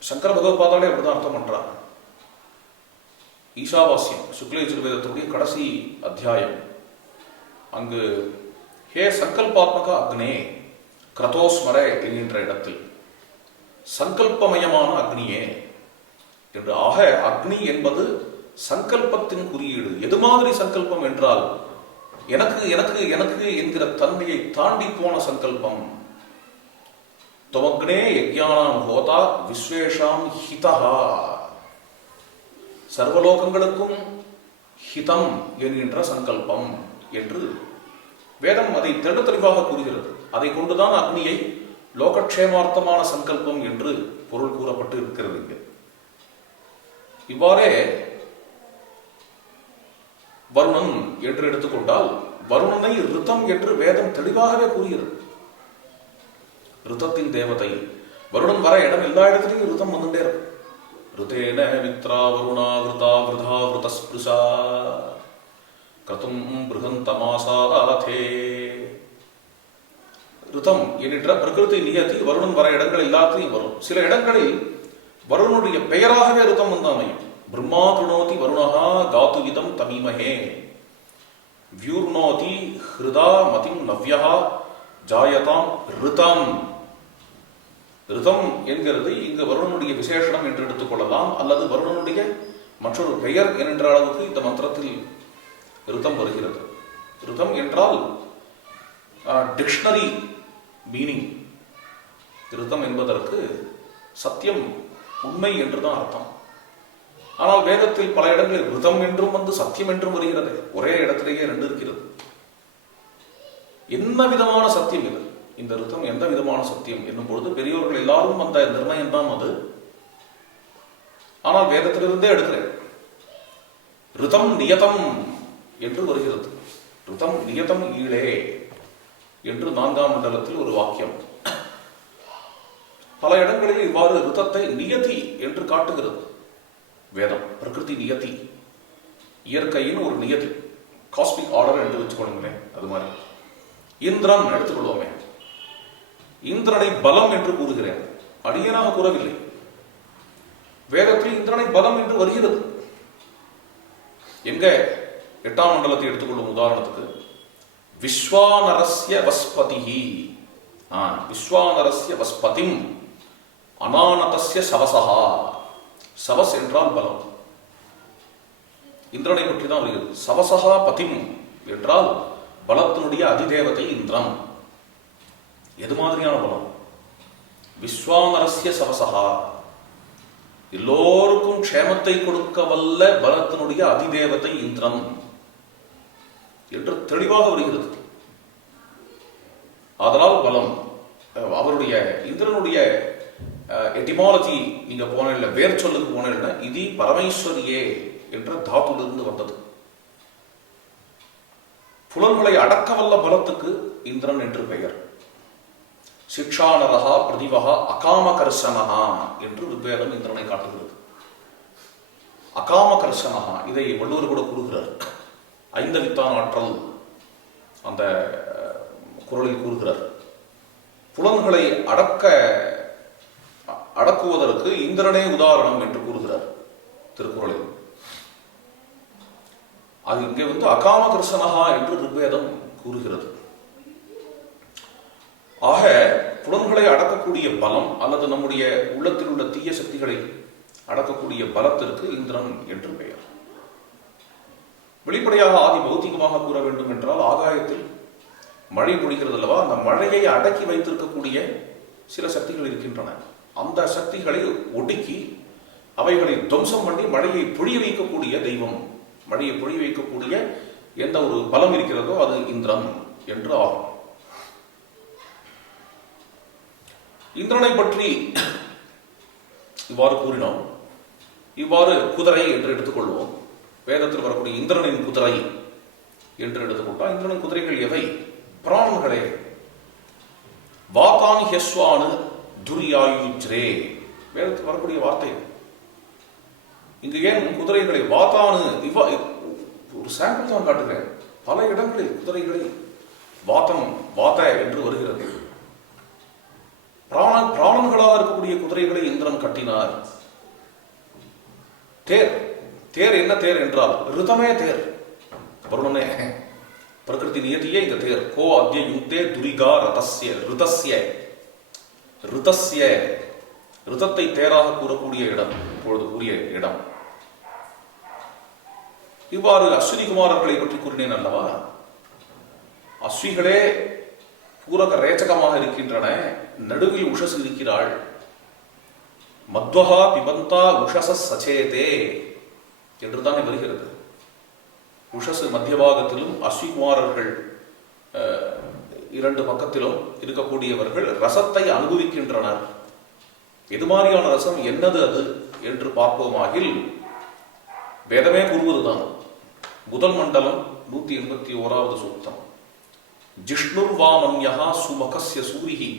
சங்கர பகவத்பாதாலே அப்படிதான் அர்த்தம் பண்றார். ஈசாவாஸ்யம் சுக்ல யஜுர்வேதத்துடைய கடைசி அத்தியாயம், அங்கு ஹே சங்கல்பாத்மக அக்னே கிரதோஸ்மர என்கின்ற இடத்தில் சங்கல்பமயமான அக்னியே என்று. ஆக அக்னி என்பது சங்கல்பத்தின் குறியீடு. எது மாதிரி சங்கல்பம் என்றால் எனக்கு எனக்கு எனக்கு என்கிற தன்மையை தாண்டி போன சங்கல்பம். தொமக்னே யஜ்ஞானாம் ஹோதா விஸ்வேஷாம் ஹிதா, சர்வலோகங்களுக்கும் ஹிதம் என்கின்ற சங்கல்பம் என்று வேதம் அதை தெள்ள தெளிவாக கூறுகிறது. அதை கொண்டுதான் அக்னியை லோகக்ஷேமார்த்தமான சங்கல்பம் என்று பொருள் கூறப்பட்டு இருக்கிறது. இங்கு இவ்வாறே வருணன் என்று எடுத்துக்கொண்டால் வருணனை ரிதம் என்று வேதம் தெளிவாகவே கூறுகிறது. ரிதத்தின் தேவதை வருணன் வர இடம் எல்லா இடத்திலையும் ரிதம் வந்துட்டே இருக்கும். ரிதேன வித்ரா வருணா விருதா விருதா விருதஸ்பிருஷா கதும் பிருகந்தமாசாதே. ரிதம் என்கின்ற பிரகிருதி நியதி வருணன் வர இடங்கள் எல்லாத்திலையும் வரும். சில இடங்களில் வருணனுடைய பெயராகவே ரிதம் வந்து அமையும். பிரம்மா கிருணோதி வருணஹா காத்துவிதம் தமீமஹே வியூர்ணோதி ஹிருதா மதிம் நவ்யஹா ஜாயதாம் ரிதம். ரிதம் என்கிறது இங்கு வருணனுடைய விசேஷனம் என்று எடுத்துக்கொள்ளலாம், அல்லது வருணனுடைய மற்றொரு பெயர் என்கின்ற அளவுக்கு இந்த மந்திரத்தில் ரிதம் வருகிறது. ரிதம் என்றால் டிக்ஷனரி மீனிங். ரிதம் என்பதற்கு சத்தியம், உண்மை என்றுதான் அர்த்தம். ஆனால் வேதத்தில் பல இடங்களில் ரிதம் என்றும் வந்து சத்தியம் என்றும் வருகிறது. ஒரே இடத்திலேயே 2 இருக்கிறது. என்ன விதமான சத்தியம் இது? இந்த ரிதம் எந்த விதமான சத்தியம் என்னும் பொழுது பெரியோர்கள் எல்லாரும் அந்த நிர்ணயம் தான் அது. ஆனால் வேதத்திலிருந்தே எடுக்கிறேன். ரிதம் நியதம் என்று வருகிறது. ரிதம் நியதம் ஈழே என்று 4ஆம் மண்டலத்தில் ஒரு வாக்கியம். பல இடங்களில் இவ்வாறு ரிதத்தை நியதி என்று காட்டுகிறது வேதம். பிரகிருதி நியதி, இயற்கையின் ஒரு நியதி, காஸ்மிக் ஆர்டர் என்று வச்சுக்கொள்ளுங்களேன். அது மாதிரி இந்திரன் எடுத்துக்கொள்வோமே, இந்திரனை பலம் என்று கூறுகிறேன், அடியனாக கூறவில்லை. வேதத்தில் இந்திரனை பலம் என்று வருகிறது. எங்க 8ஆம் மண்டலத்தை எடுத்துக்கொள்ளும் உதாரணத்துக்கு விஸ்வானரஸ்ய வஸ்பதிஹி, விஸ்வானரஸ்ய வஸ்பதிம் அனானதஸ்ய சவசஹா. சவஸ் என்றால் பலம். இந்திரனை பற்றி தான் வருகிறது. சவசஹா பதிம் என்றால் பலத்தினுடைய அதிதேவதை இந்திரன். எது மாதிரியான பலம்? விஸ்வானரஸ்ய சவசஹா, எல்லோருக்கும் க்ஷேமத்தை கொடுக்க வல்ல பலத்தினுடைய அதிதேவதை இந்திரன் என்று தெளிவாக வருகிறது. அதனால் பலம் அவருடைய இந்திரனுடைய எட்டிமாலஜி நீங்க போன வேர் சொல்லுக்கு போன இது பரமேஸ்வரியே என்ற தாத்துலிருந்து வந்தது. புலன்களை அடக்கவல்ல பலத்துக்கு இந்திரன் என்று பெயர். சிக்ஷானரஹா பிரதிவஹா அகாமகர்ஷனஹா என்று ரிக்வேதம் இந்திரனை காட்டுகிறது. அகாமகர்ஷனஹா, இதை வள்ளுவர் கூட கூறுகிறார். ஐந்தவித்தான் ஆற்றல் அந்த குறளில் கூறுகிறார். புலன்களை அடக்குவதற்கு இந்திரனே உதாரணம் என்று கூறுகிறார் திருக்குறளில். அது இங்கே வந்து அகாமகர்ஷனஹா என்று ரிக்வேதம் கூறுகிறது. ஆக புலன்களை அடக்கக்கூடிய பலம் அல்லது நம்முடைய உள்ளத்தில் உள்ள தீய சக்திகளை அடக்கக்கூடிய பலத்திற்கு இந்திரன் என்று பெயர். வெளிப்படையாக ஆதி பௌத்திகமாக கூற வேண்டும் என்றால் ஆகாயத்தில் மழை பொழிகிறது அல்லவா, அந்த மழையை அடக்கி வைத்திருக்கக்கூடிய சில சக்திகள் இருக்கின்றன. அந்த சக்திகளை ஒடுக்கி அவைகளை துவம்சம் பண்ணி மழையை பொழிய வைக்கக்கூடிய தெய்வம், மழையை பொழிய வைக்கக்கூடிய எந்த ஒரு பலம் இருக்கிறதோ அது இந்திரன் என்று ஆகும். இந்திரனை பற்றி இவ்வாறு கூறினோம். இவ்வாறு குதிரை என்று எடுத்துக்கொள்வோம். வேதத்தில் வரக்கூடிய இந்திரனின் குதிரை என்று எடுத்துக்கொண்டால் இந்திரனின் குதிரைகள் எவை? பிராணங்களே. வாதானி ஹெஸ்வானு துரியாயுஜ்ரே வேதத்தில் வரக்கூடிய வார்த்தை. இங்கு ஏன் குதிரைகளை வாதானு ஒரு சாம்பிள் தான் காட்டுகிறேன். பல இடங்களில் குதிரைகளை வாத என்று வருகிறது. பிராணங்களாக இருக்கக்கூடிய குதிரைகளை இந்திரன் கட்டினார். தேர் என்ன தேர் என்றால் ரிதமே தேர். வருணனே பிரகிருதி நியதியே இங்க தேர். கோ அத்ய யுக்தே துரிகா ரதஸ்ய ரிதத்தை தேராக கூறக்கூடிய இடம், இப்பொழுது கூறிய இடம். இவ்வாறு அஸ்வினி குமாரர்களை பற்றி கூறினேன் அல்லவா? அஸ்விகளே பூரக ரேச்சகமாக இருக்கின்றன. நடுவில் உஷஸ் இருக்கிறாள். மத்வஹா பிபந்தா உஷச சச்சேதே என்றுதானே வருகிறது. உஷஸ் மத்தியபாகத்திலும் அஸ்விகுமாரர்கள் இரண்டு பக்கத்திலும் இருக்கக்கூடியவர்கள் ரசத்தை அனுபவிக்கின்றனர். எது மாதிரியான ரசம், என்னது அது என்று பார்ப்போமாகில் வேதமே கூறுவதுதான். முதல் மண்டலம் 181வது சூக்தம். ஜிஷ்ணுர்வாமன்யா சுமகஸ்ய சூரிஹி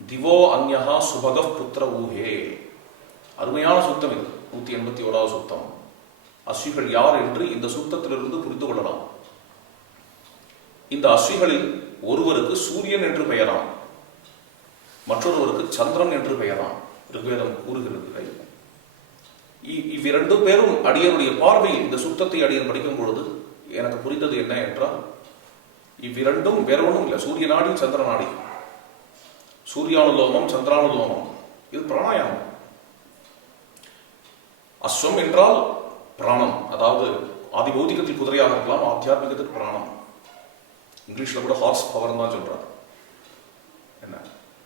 திவோ அன்யா சுபக புத்திர ஊஹே. அருமையான சூக்தம் இது. 181வது சூக்தம். அஸ்விகள் யார் என்று இந்த சூக்தத்திலிருந்து புரிந்து கொள்ளலாம். இந்த அஸ்விகளில் ஒருவருக்கு சூரியன் என்று பெயராம், மற்றொருவருக்கு சந்திரன் என்று பெயராம். ரிக்வேதம் கூறுகிறது. இவ்விரண்டு பேரும் அடியனுடைய பார்வையில் இந்த சுத்தத்தை அடியன் படிக்கும் பொழுது எனக்கு புரிந்தது என்ன என்றால், இவ்விரண்டும் வேற ஒன்றும் இல்லை. சூரிய நாடி சந்திர நாடி, சூரியானுலோமம் சந்திரானுலோமம், இது பிராணாயாமம். அஸ்வம் என்றால் பிராணம், அதாவது ஆதி பௌதிகத்தில் குதிரையாக இருக்கலாம், ஆத்தியாத்மிகத்தில் பிராணம். இங்கிலீஷ்ல கூட ஹார்ஸ் பவர் தான் சொல்றாரு. என்ன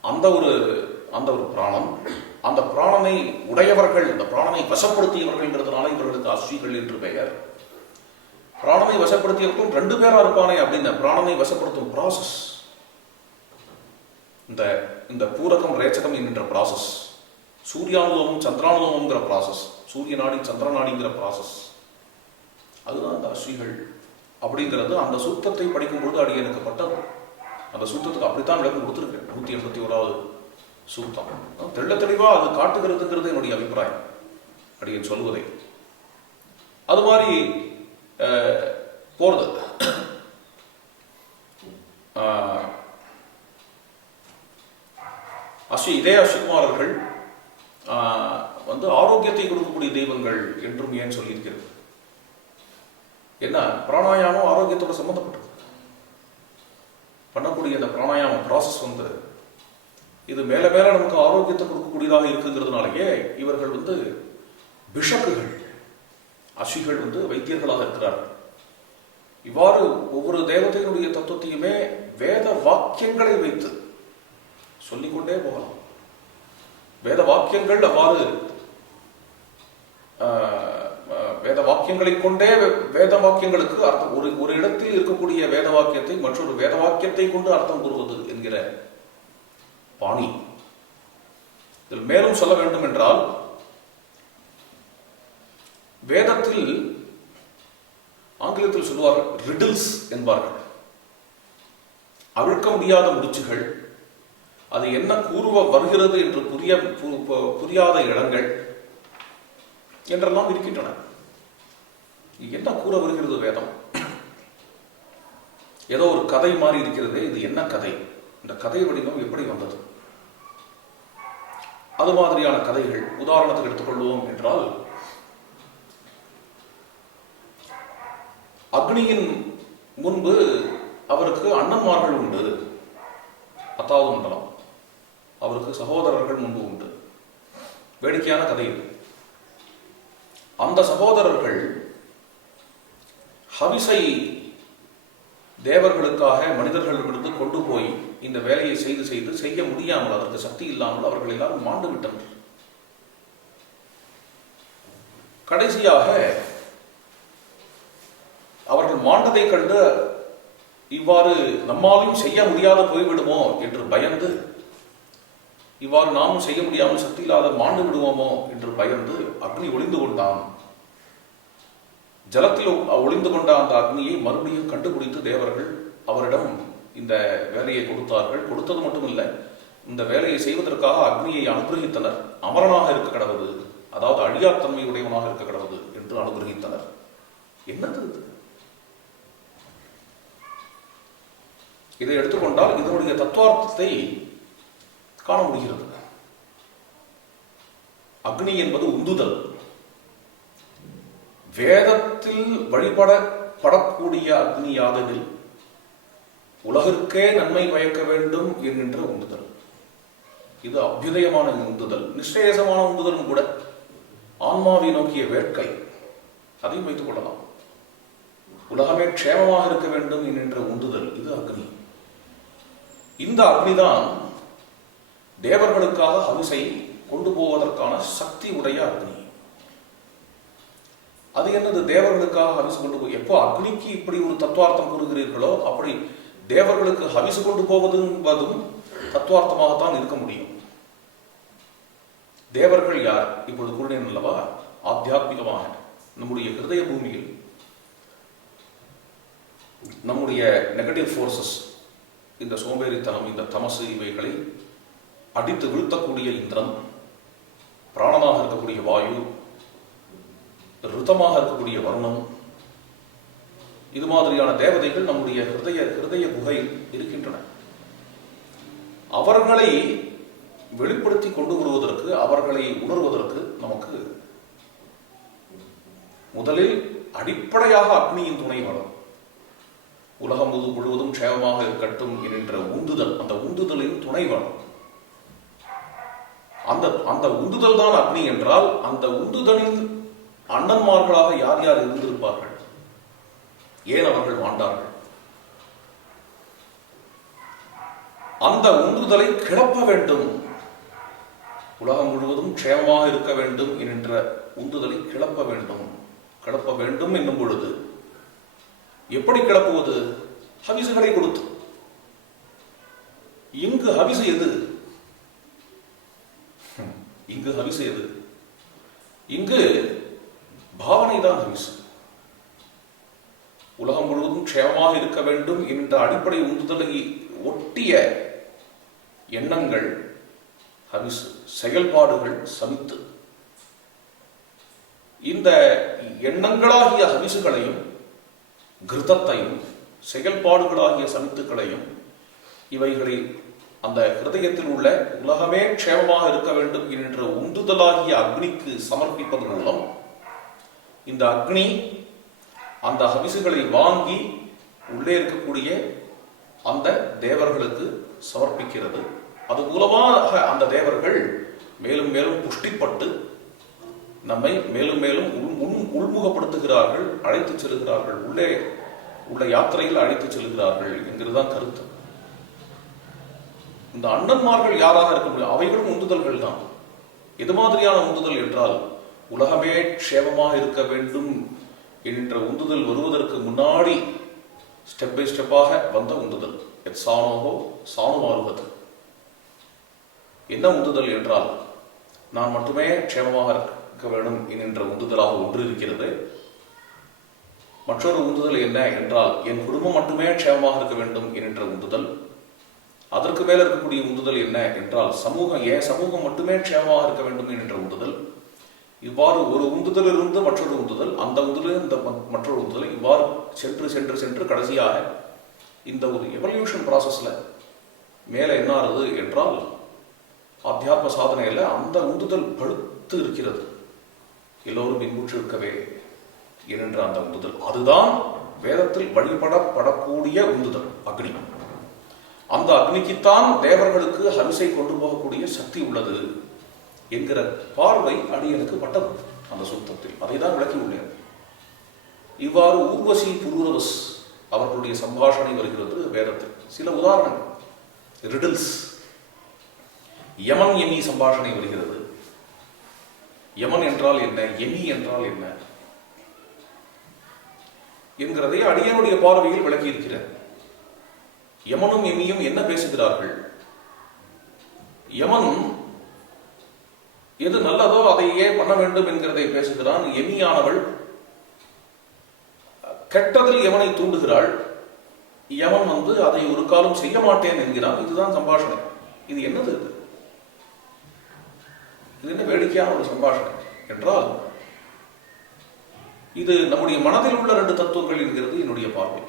அந்த ஒரு பிராணம், அந்த பிராணனை உடையவர்கள், அந்த பிராணனை வசப்படுத்தியவர்கள்ன்றதுனால இவர்களுக்கு அஸ்விகள் என்று பெயர். பிராணனை வசப்படுத்தியவர்களும் ரெண்டு பேரா இருப்பானே அப்படின்னு பிராணனை வசப்படுத்தும் ப்ராசஸ், இந்த பூரகம் ரேச்சகம் என்கின்ற ப்ராசஸ், சூரியானுலோமம் சந்திரானுலோமங்கிற ப்ராசஸ், சூரிய நாடி சந்திர நாடிங்கிற ப்ராசஸ், அதுதான் அந்த அஸ்விகள் அப்படிங்கிறது. அந்த சூத்தத்தை படிக்கும் பொழுது அடியனுக்கப்பட்டது. அந்த சூத்தத்துக்கு அப்படித்தான் விளக்கம் கொடுத்திருக்கேன். 181வது சூத்தம் தெள்ள தெளிவா அது காட்டுகிறதுங்கிறது என்னுடைய அபிப்பிராயம், அடியன் சொல்லுவதை. அது மாதிரி போறது. இதே அஸ்விகுமாரர்கள் ஆரோக்கியத்தை கொடுக்கக்கூடிய தெய்வங்கள் என்றும் ஏன் சொல்லியிருக்கிறது? என்ன பிராணாயாமம் ஆரோக்கியத்தோட சம்பந்தப்பட்டது. பண்ணக்கூடிய அந்த பிராணாயாம ப்ராசஸ் இது மேல மேல நமக்கு ஆரோக்கியத்தை கொடுக்கக்கூடியதாக இருக்குங்கிறதுனாலேயே இவர்கள் பிஷப்புகள், அஸ்விகள் வைத்தியர்களாக இருக்கிறார்கள். இவ்வாறு ஒவ்வொரு தேவதையினுடைய தத்துவத்தையுமே வேத வாக்கியங்களை வைத்து சொல்லிக்கொண்டே போகலாம். வேத வாக்கியங்கள் அவ்வாறு வேத வாக்கியங்களை கொண்டே வேத வாக்கியங்களுக்கு அர்த்தம், ஒரு இடத்தில் இருக்கக்கூடிய வேத வாக்கியத்தை மற்றொரு வேத வாக்கியத்தை கொண்டு அர்த்தம் கூறுவது என்கிற பாணி. இதில் மேலும் சொல்ல வேண்டும் என்றால், வேதத்தில் ஆங்கிலத்தில் சொல்லுவார்கள் ரிடில்ஸ் என்பார்கள். அவிழ்க்க முடியாத முடிச்சுகள், அது என்ன கூறுவ வருகிறது என்று புரியாத இடங்கள் என்றெல்லாம் இருக்கின்றன. என்ன கூற வருகிறது வேதம்? ஏதோ ஒரு கதை மாதிரி இருக்கிறது. இது என்ன கதை? இந்த கதை வடிவம் எப்படி வந்தது? அது மாதிரியான கதைகள் உதாரணத்துக்கு எடுத்துக்கொள்வோம் என்றால், அக்னியின் முன்பு அவருக்கு அண்ணன்மார்கள் உண்டு, 10வது மண்டலம். அவருக்கு சகோதரர்கள் முன்பு உண்டு. வேடிக்கையான கதை. அந்த சகோதரர்கள் ஹவிசை தேவர்களுக்காக மனிதர்களிடமிருந்து கொண்டு போய் இந்த வேலையை செய்ய முடியாமல், அதற்கு சக்தி இல்லாமல் அவர்கள் எல்லாரும் மாண்டு விட்டனர். கடைசியாக அவர்கள் மாண்டதை கண்டு இவ்வாறு நம்மாலும் செய்ய முடியாத போய்விடுமோ என்று பயந்து இவ்வாறு நாமும் செய்ய முடியாமல் சக்தி இல்லாத மாண்டு விடுவோமோ என்று பயந்து அக்னி ஒளிந்து கொண்டான். ஜலத்தில் ஒளிந்து கொண்ட அந்த அக்னியை மறுபடியும் கண்டுபிடித்து தேவர்கள் அவரிடம் இந்த வேலையை கொடுத்தார்கள். கொடுத்தது மட்டுமில்லை, இந்த வேலையை செய்வதற்காக அக்னியை அனுகிரகித்தனர். அமரனாக இருக்க கடவுது, அதாவது அழியார் தன்மை உடையவனாக இருக்க கடவுது என்று அனுகிரகித்தனர். என்னது இதை எடுத்துக்கொண்டால் இதனுடைய தத்துவார்த்தத்தை காண முடிகிறது. அக்னி என்பது உந்துதல். வேதத்தில் வழிபடப்படக்கூடிய அக்னி யாதெனில் உலகிற்கே நன்மை பயக்க வேண்டும் என்கின்ற உந்துதல். இது அபியுதயமான உந்துதல், நிச்சயமான உந்துதலும் கூட. ஆன்மாவை நோக்கிய வேட்கை, அதையும் வைத்துக் கொள்ளலாம். உலகமே க்ஷேமமாக இருக்க வேண்டும் என்கின்ற உந்துதல், இது அக்னி. இந்த அக்னிதான் தேவர்களுக்காக ஹவிசை கொண்டு போவதற்கான சக்தி உடைய அக்னி. அது என்னது? தேவர்களுக்காக ஹவிசு கொண்டு போய், எப்போ அக்னிக்கு இப்படி ஒரு தத்துவார்த்தம் கூறுகிறீர்களோ அப்படி தேவர்களுக்கு ஹவிசு கொண்டு போவதும் தத்துவார்த்தமாகத்தான் இருக்க முடியும். தேவர்கள் யார்? இப்பொழுது கூறினேன் அல்லவா, ஆத்தியாத்மிகமாக நம்முடைய ஹிருதய பூமியில் நம்முடைய நெகட்டிவ் ஃபோர்சஸ், இந்த சோம்பேறித்தனம், இந்த தமசு, இவைகளை அடித்து வீழ்த்தக்கூடிய இந்திரன், பிராணமாக இருக்கக்கூடிய வாயு, ரிதமாக இருக்கக்கூடிய வருணம், இது மாதிரியான தேவதைகள் நம்முடைய ஹிருதய குகையில் இருக்கின்றன. அவர்களை வெளிப்படுத்தி கொண்டு வருவதற்கு, அவர்களை உணர்வதற்கு நமக்கு முதலில் அடிப்படையாக அக்னியின் துணை வரும். உலகம் முழுவதும் க்ஷேமமாக இருக்கட்டும் என்கின்ற உந்துதல், அந்த உந்துதலின் துணை வரும். அந்த உந்துதல் தான் அக்னி என்றால், அந்த உந்துதலின் அண்ணன்மார்களாக யார் யார் இருந்திருப்பார்கள்? ஏன் அவர்கள் வாழ்ந்தார்கள்? அந்த உந்துதலை கிளப்ப வேண்டும். உலகம் முழுவதும் க்ஷேமமாக இருக்க வேண்டும் என்கின்ற உந்துதலை கிளப்ப வேண்டும். கிளப்ப வேண்டும் என்னும் பொழுது எப்படி கிளப்புவது? ஹவிசுகளை கொடுத்து. இங்கு ஹவிசு எது? இங்கு ஹவிசு எது? இங்கு பாவனை தான் ஹவிசு. உலகம் முழுவதும் க்ஷேமமாக இருக்க வேண்டும் என்ற அடிப்படை உந்துதலை ஒட்டிய எண்ணங்கள் ஹவிசு, செயல்பாடுகள் சமித்து. இந்த எண்ணங்களாகிய ஹவிசுகளையும் கிருதத்தையும் செயல்பாடுகளாகிய சமித்துக்களையும் இவைகளை அந்த ஹிருதயத்தில் உள்ள உலகமே க்ஷேமமாக இருக்க வேண்டும் என்ற உந்துதலாகிய அக்னிக்கு சமர்ப்பிப்பதன் மூலம் இந்த அக்னி அந்த ஹவிசுகளை வாங்கி உள்ளே இருக்கக்கூடிய அந்த தேவர்களுக்கு சமர்ப்பிக்கிறது. அது மூலமாக அந்த தேவர்கள் மேலும் மேலும் புஷ்டிப்பட்டு நம்மை மேலும் மேலும் உள்முகப்படுத்துகிறார்கள், அழைத்து செல்கிறார்கள், உள்ளே உள்ள யாத்திரையில் அழைத்து செல்கிறார்கள் என்கிறதுதான் கருத்து. இந்த அண்ணன்மார்கள் யாராக இருக்க முடியும்? அவைகளும் உந்துதல்கள் தான். எது மாதிரியான உந்துதல் என்றால், உலகமே க்ஷேமமாக இருக்க வேண்டும் என்ற உந்துதல் வருவதற்கு முன்னாடி ஸ்டெப் பை ஸ்டெப்பாக வந்த உந்துதல். சாணோகோ சாணுமாறுவது. என்ன உந்துதல் என்றால், நான் மட்டுமே க்ஷேமமாக இருக்க வேண்டும் என்கின்ற உந்துதலாக ஒன்று இருக்கிறது. மற்றொரு உந்துதல் என்ன என்றால், என் குடும்பம் மட்டுமே க்ஷேமமாக இருக்க வேண்டும் என்கின்ற உந்துதல். அதற்கு மேல இருக்கக்கூடிய உந்துதல் என்ன என்றால், என் சமூகம் மட்டுமே க்ஷேமமாக இருக்க வேண்டும் என்கின்ற உந்துதல். இவ்வாறு ஒரு உந்துதலிருந்து மற்றொரு உந்துதல், அந்த உந்துதலில் இந்த மற்றொரு உந்துதல், இவ்வாறு சென்று சென்று சென்று கடைசியாக இந்த ஒரு எவல்யூஷன் ப்ராசஸ்ல மேல என்ன ஆறுது என்றால், ஆத்தியாத்ம சாதனையில அந்த உந்துதல் படுத்து இருக்கிறது. எல்லோரும் இன்புற்று இருக்கவே என்கின்ற அந்த உந்துதல், அதுதான் வேதத்தில் வழிபடப்படக்கூடிய உந்துதல் அக்னி. அந்த அக்னிக்குத்தான் தேவர்களுக்கு ஹவிசை கொண்டு போகக்கூடிய சக்தி உள்ளது என்கிற பார்வை அடியனுக்கு பட்டது அந்த சுத்தத்தில். அதை தான் விளக்கி உள்ளேன். இவ்வாறு ஊர்வசி புரூரவஸ் அவர்களுடைய சம்பாஷணை வருகிறது வேதத்தில். சில உதாரணங்கள், ரிடில்ஸ். யமன் எமி சம்பாஷணை வருகிறது. யமன் என்றால் என்ன, எமி என்றால் என்ன என்கிறதை அடியனுடைய பார்வையில் விளக்கி இருக்கிறார். யமனும் எமியும் என்ன பேசுகிறார்கள்? யமன் எது நல்லதோ அதையே பண்ண வேண்டும் என்கிறதை பேசுகிறான். யமியானவள் கெட்டதில் யமனை தூண்டுகிறாள். யமன் அதை ஒரு காலம் செய்ய மாட்டேன் என்கிறான். இதுதான் சம்பாஷணை. இது என்னது? இது என்ன வேடிக்கையான ஒரு சம்பாஷணை என்றால், இது நம்முடைய மனதில் உள்ள ரெண்டு தத்துவங்கள் இருக்கிறது. என்னுடைய பார்வை,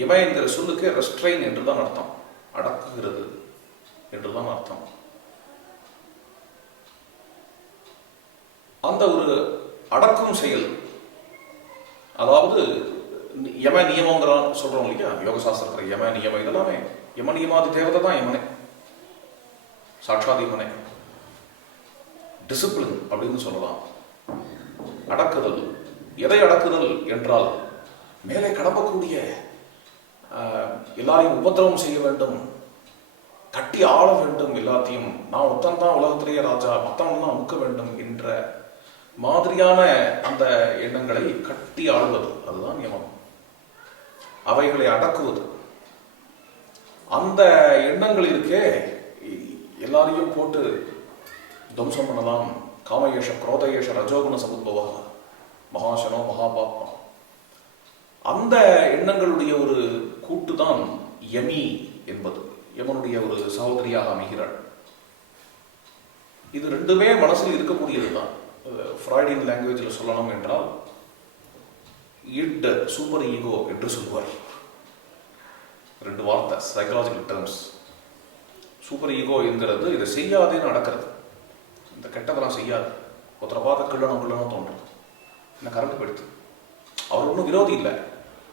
யம என்கிற சொல்லுக்கு ரெஸ்ட்ரெயின் என்றுதான் அர்த்தம், அடக்குகிறது என்றுதான் அர்த்தம். அந்த ஒரு அடக்கும் செயல், அதாவது யம நியமங்கிறான் சொல்றோம் இல்லையா, யோக சாஸ்திரத்துல யம நியமம் இதெல்லாமே யம நியமாதி தேவதை தான் யமனே, சாட்சாத் யமனே. டிசிப்ளின் அப்படின்னு சொல்லலாம். அடக்குதல். எதை அடக்குதல் என்றால், மேலே கடப்பக்கூடிய எல்லாரையும் உபத்திரவம் செய்ய வேண்டும், கட்டி ஆள வேண்டும், எல்லாத்தையும் நான் ஒத்தன் தான் உலகத்திலேயே ராஜா, மத்தவன் தான் அமுக்க வேண்டும் என்ற மாதிரியான அந்த எண்ணங்களை கட்டி ஆளுவது, அதுதான் யமம். அவைகளை அடக்குவது. அந்த எண்ணங்கள் இருக்கே, எல்லாரையும் போட்டு துவம்சம் பண்ணலாம். காமயேஷ குரோதயேஷ ரஜோகுண சமுத்பவா மகாசனோ மகாபாப்மா. அந்த எண்ணங்களுடைய ஒரு கூட்டுதான் யமி என்பது. யமனுடைய ஒரு சகோதரியாக அமைகிறாள். இது ரெண்டுமே மனசில் இருக்கக்கூடியதுதான். ஃப்ராய்டியன் லாங்குவேஜில் சொல்லணும் என்றால் இட் சூப்பர் ஈகோ என்று சொல்லுவார். ரெண்டு வார்த்தை, சைக்கலாஜிக்கல் டேர்ம்ஸ். சூப்பர் ஈகோ என்கிறது இதை செய்யாதேன்னு நடக்கிறது, இந்த கெட்டதெல்லாம் செய்யாது, ஒருத்தரை பார்த்து கிள்ளணும் தோன்றுறது. என்ன கரண்ட் போயிடுது, அவர் ஒன்றும் விரோதி இல்லை,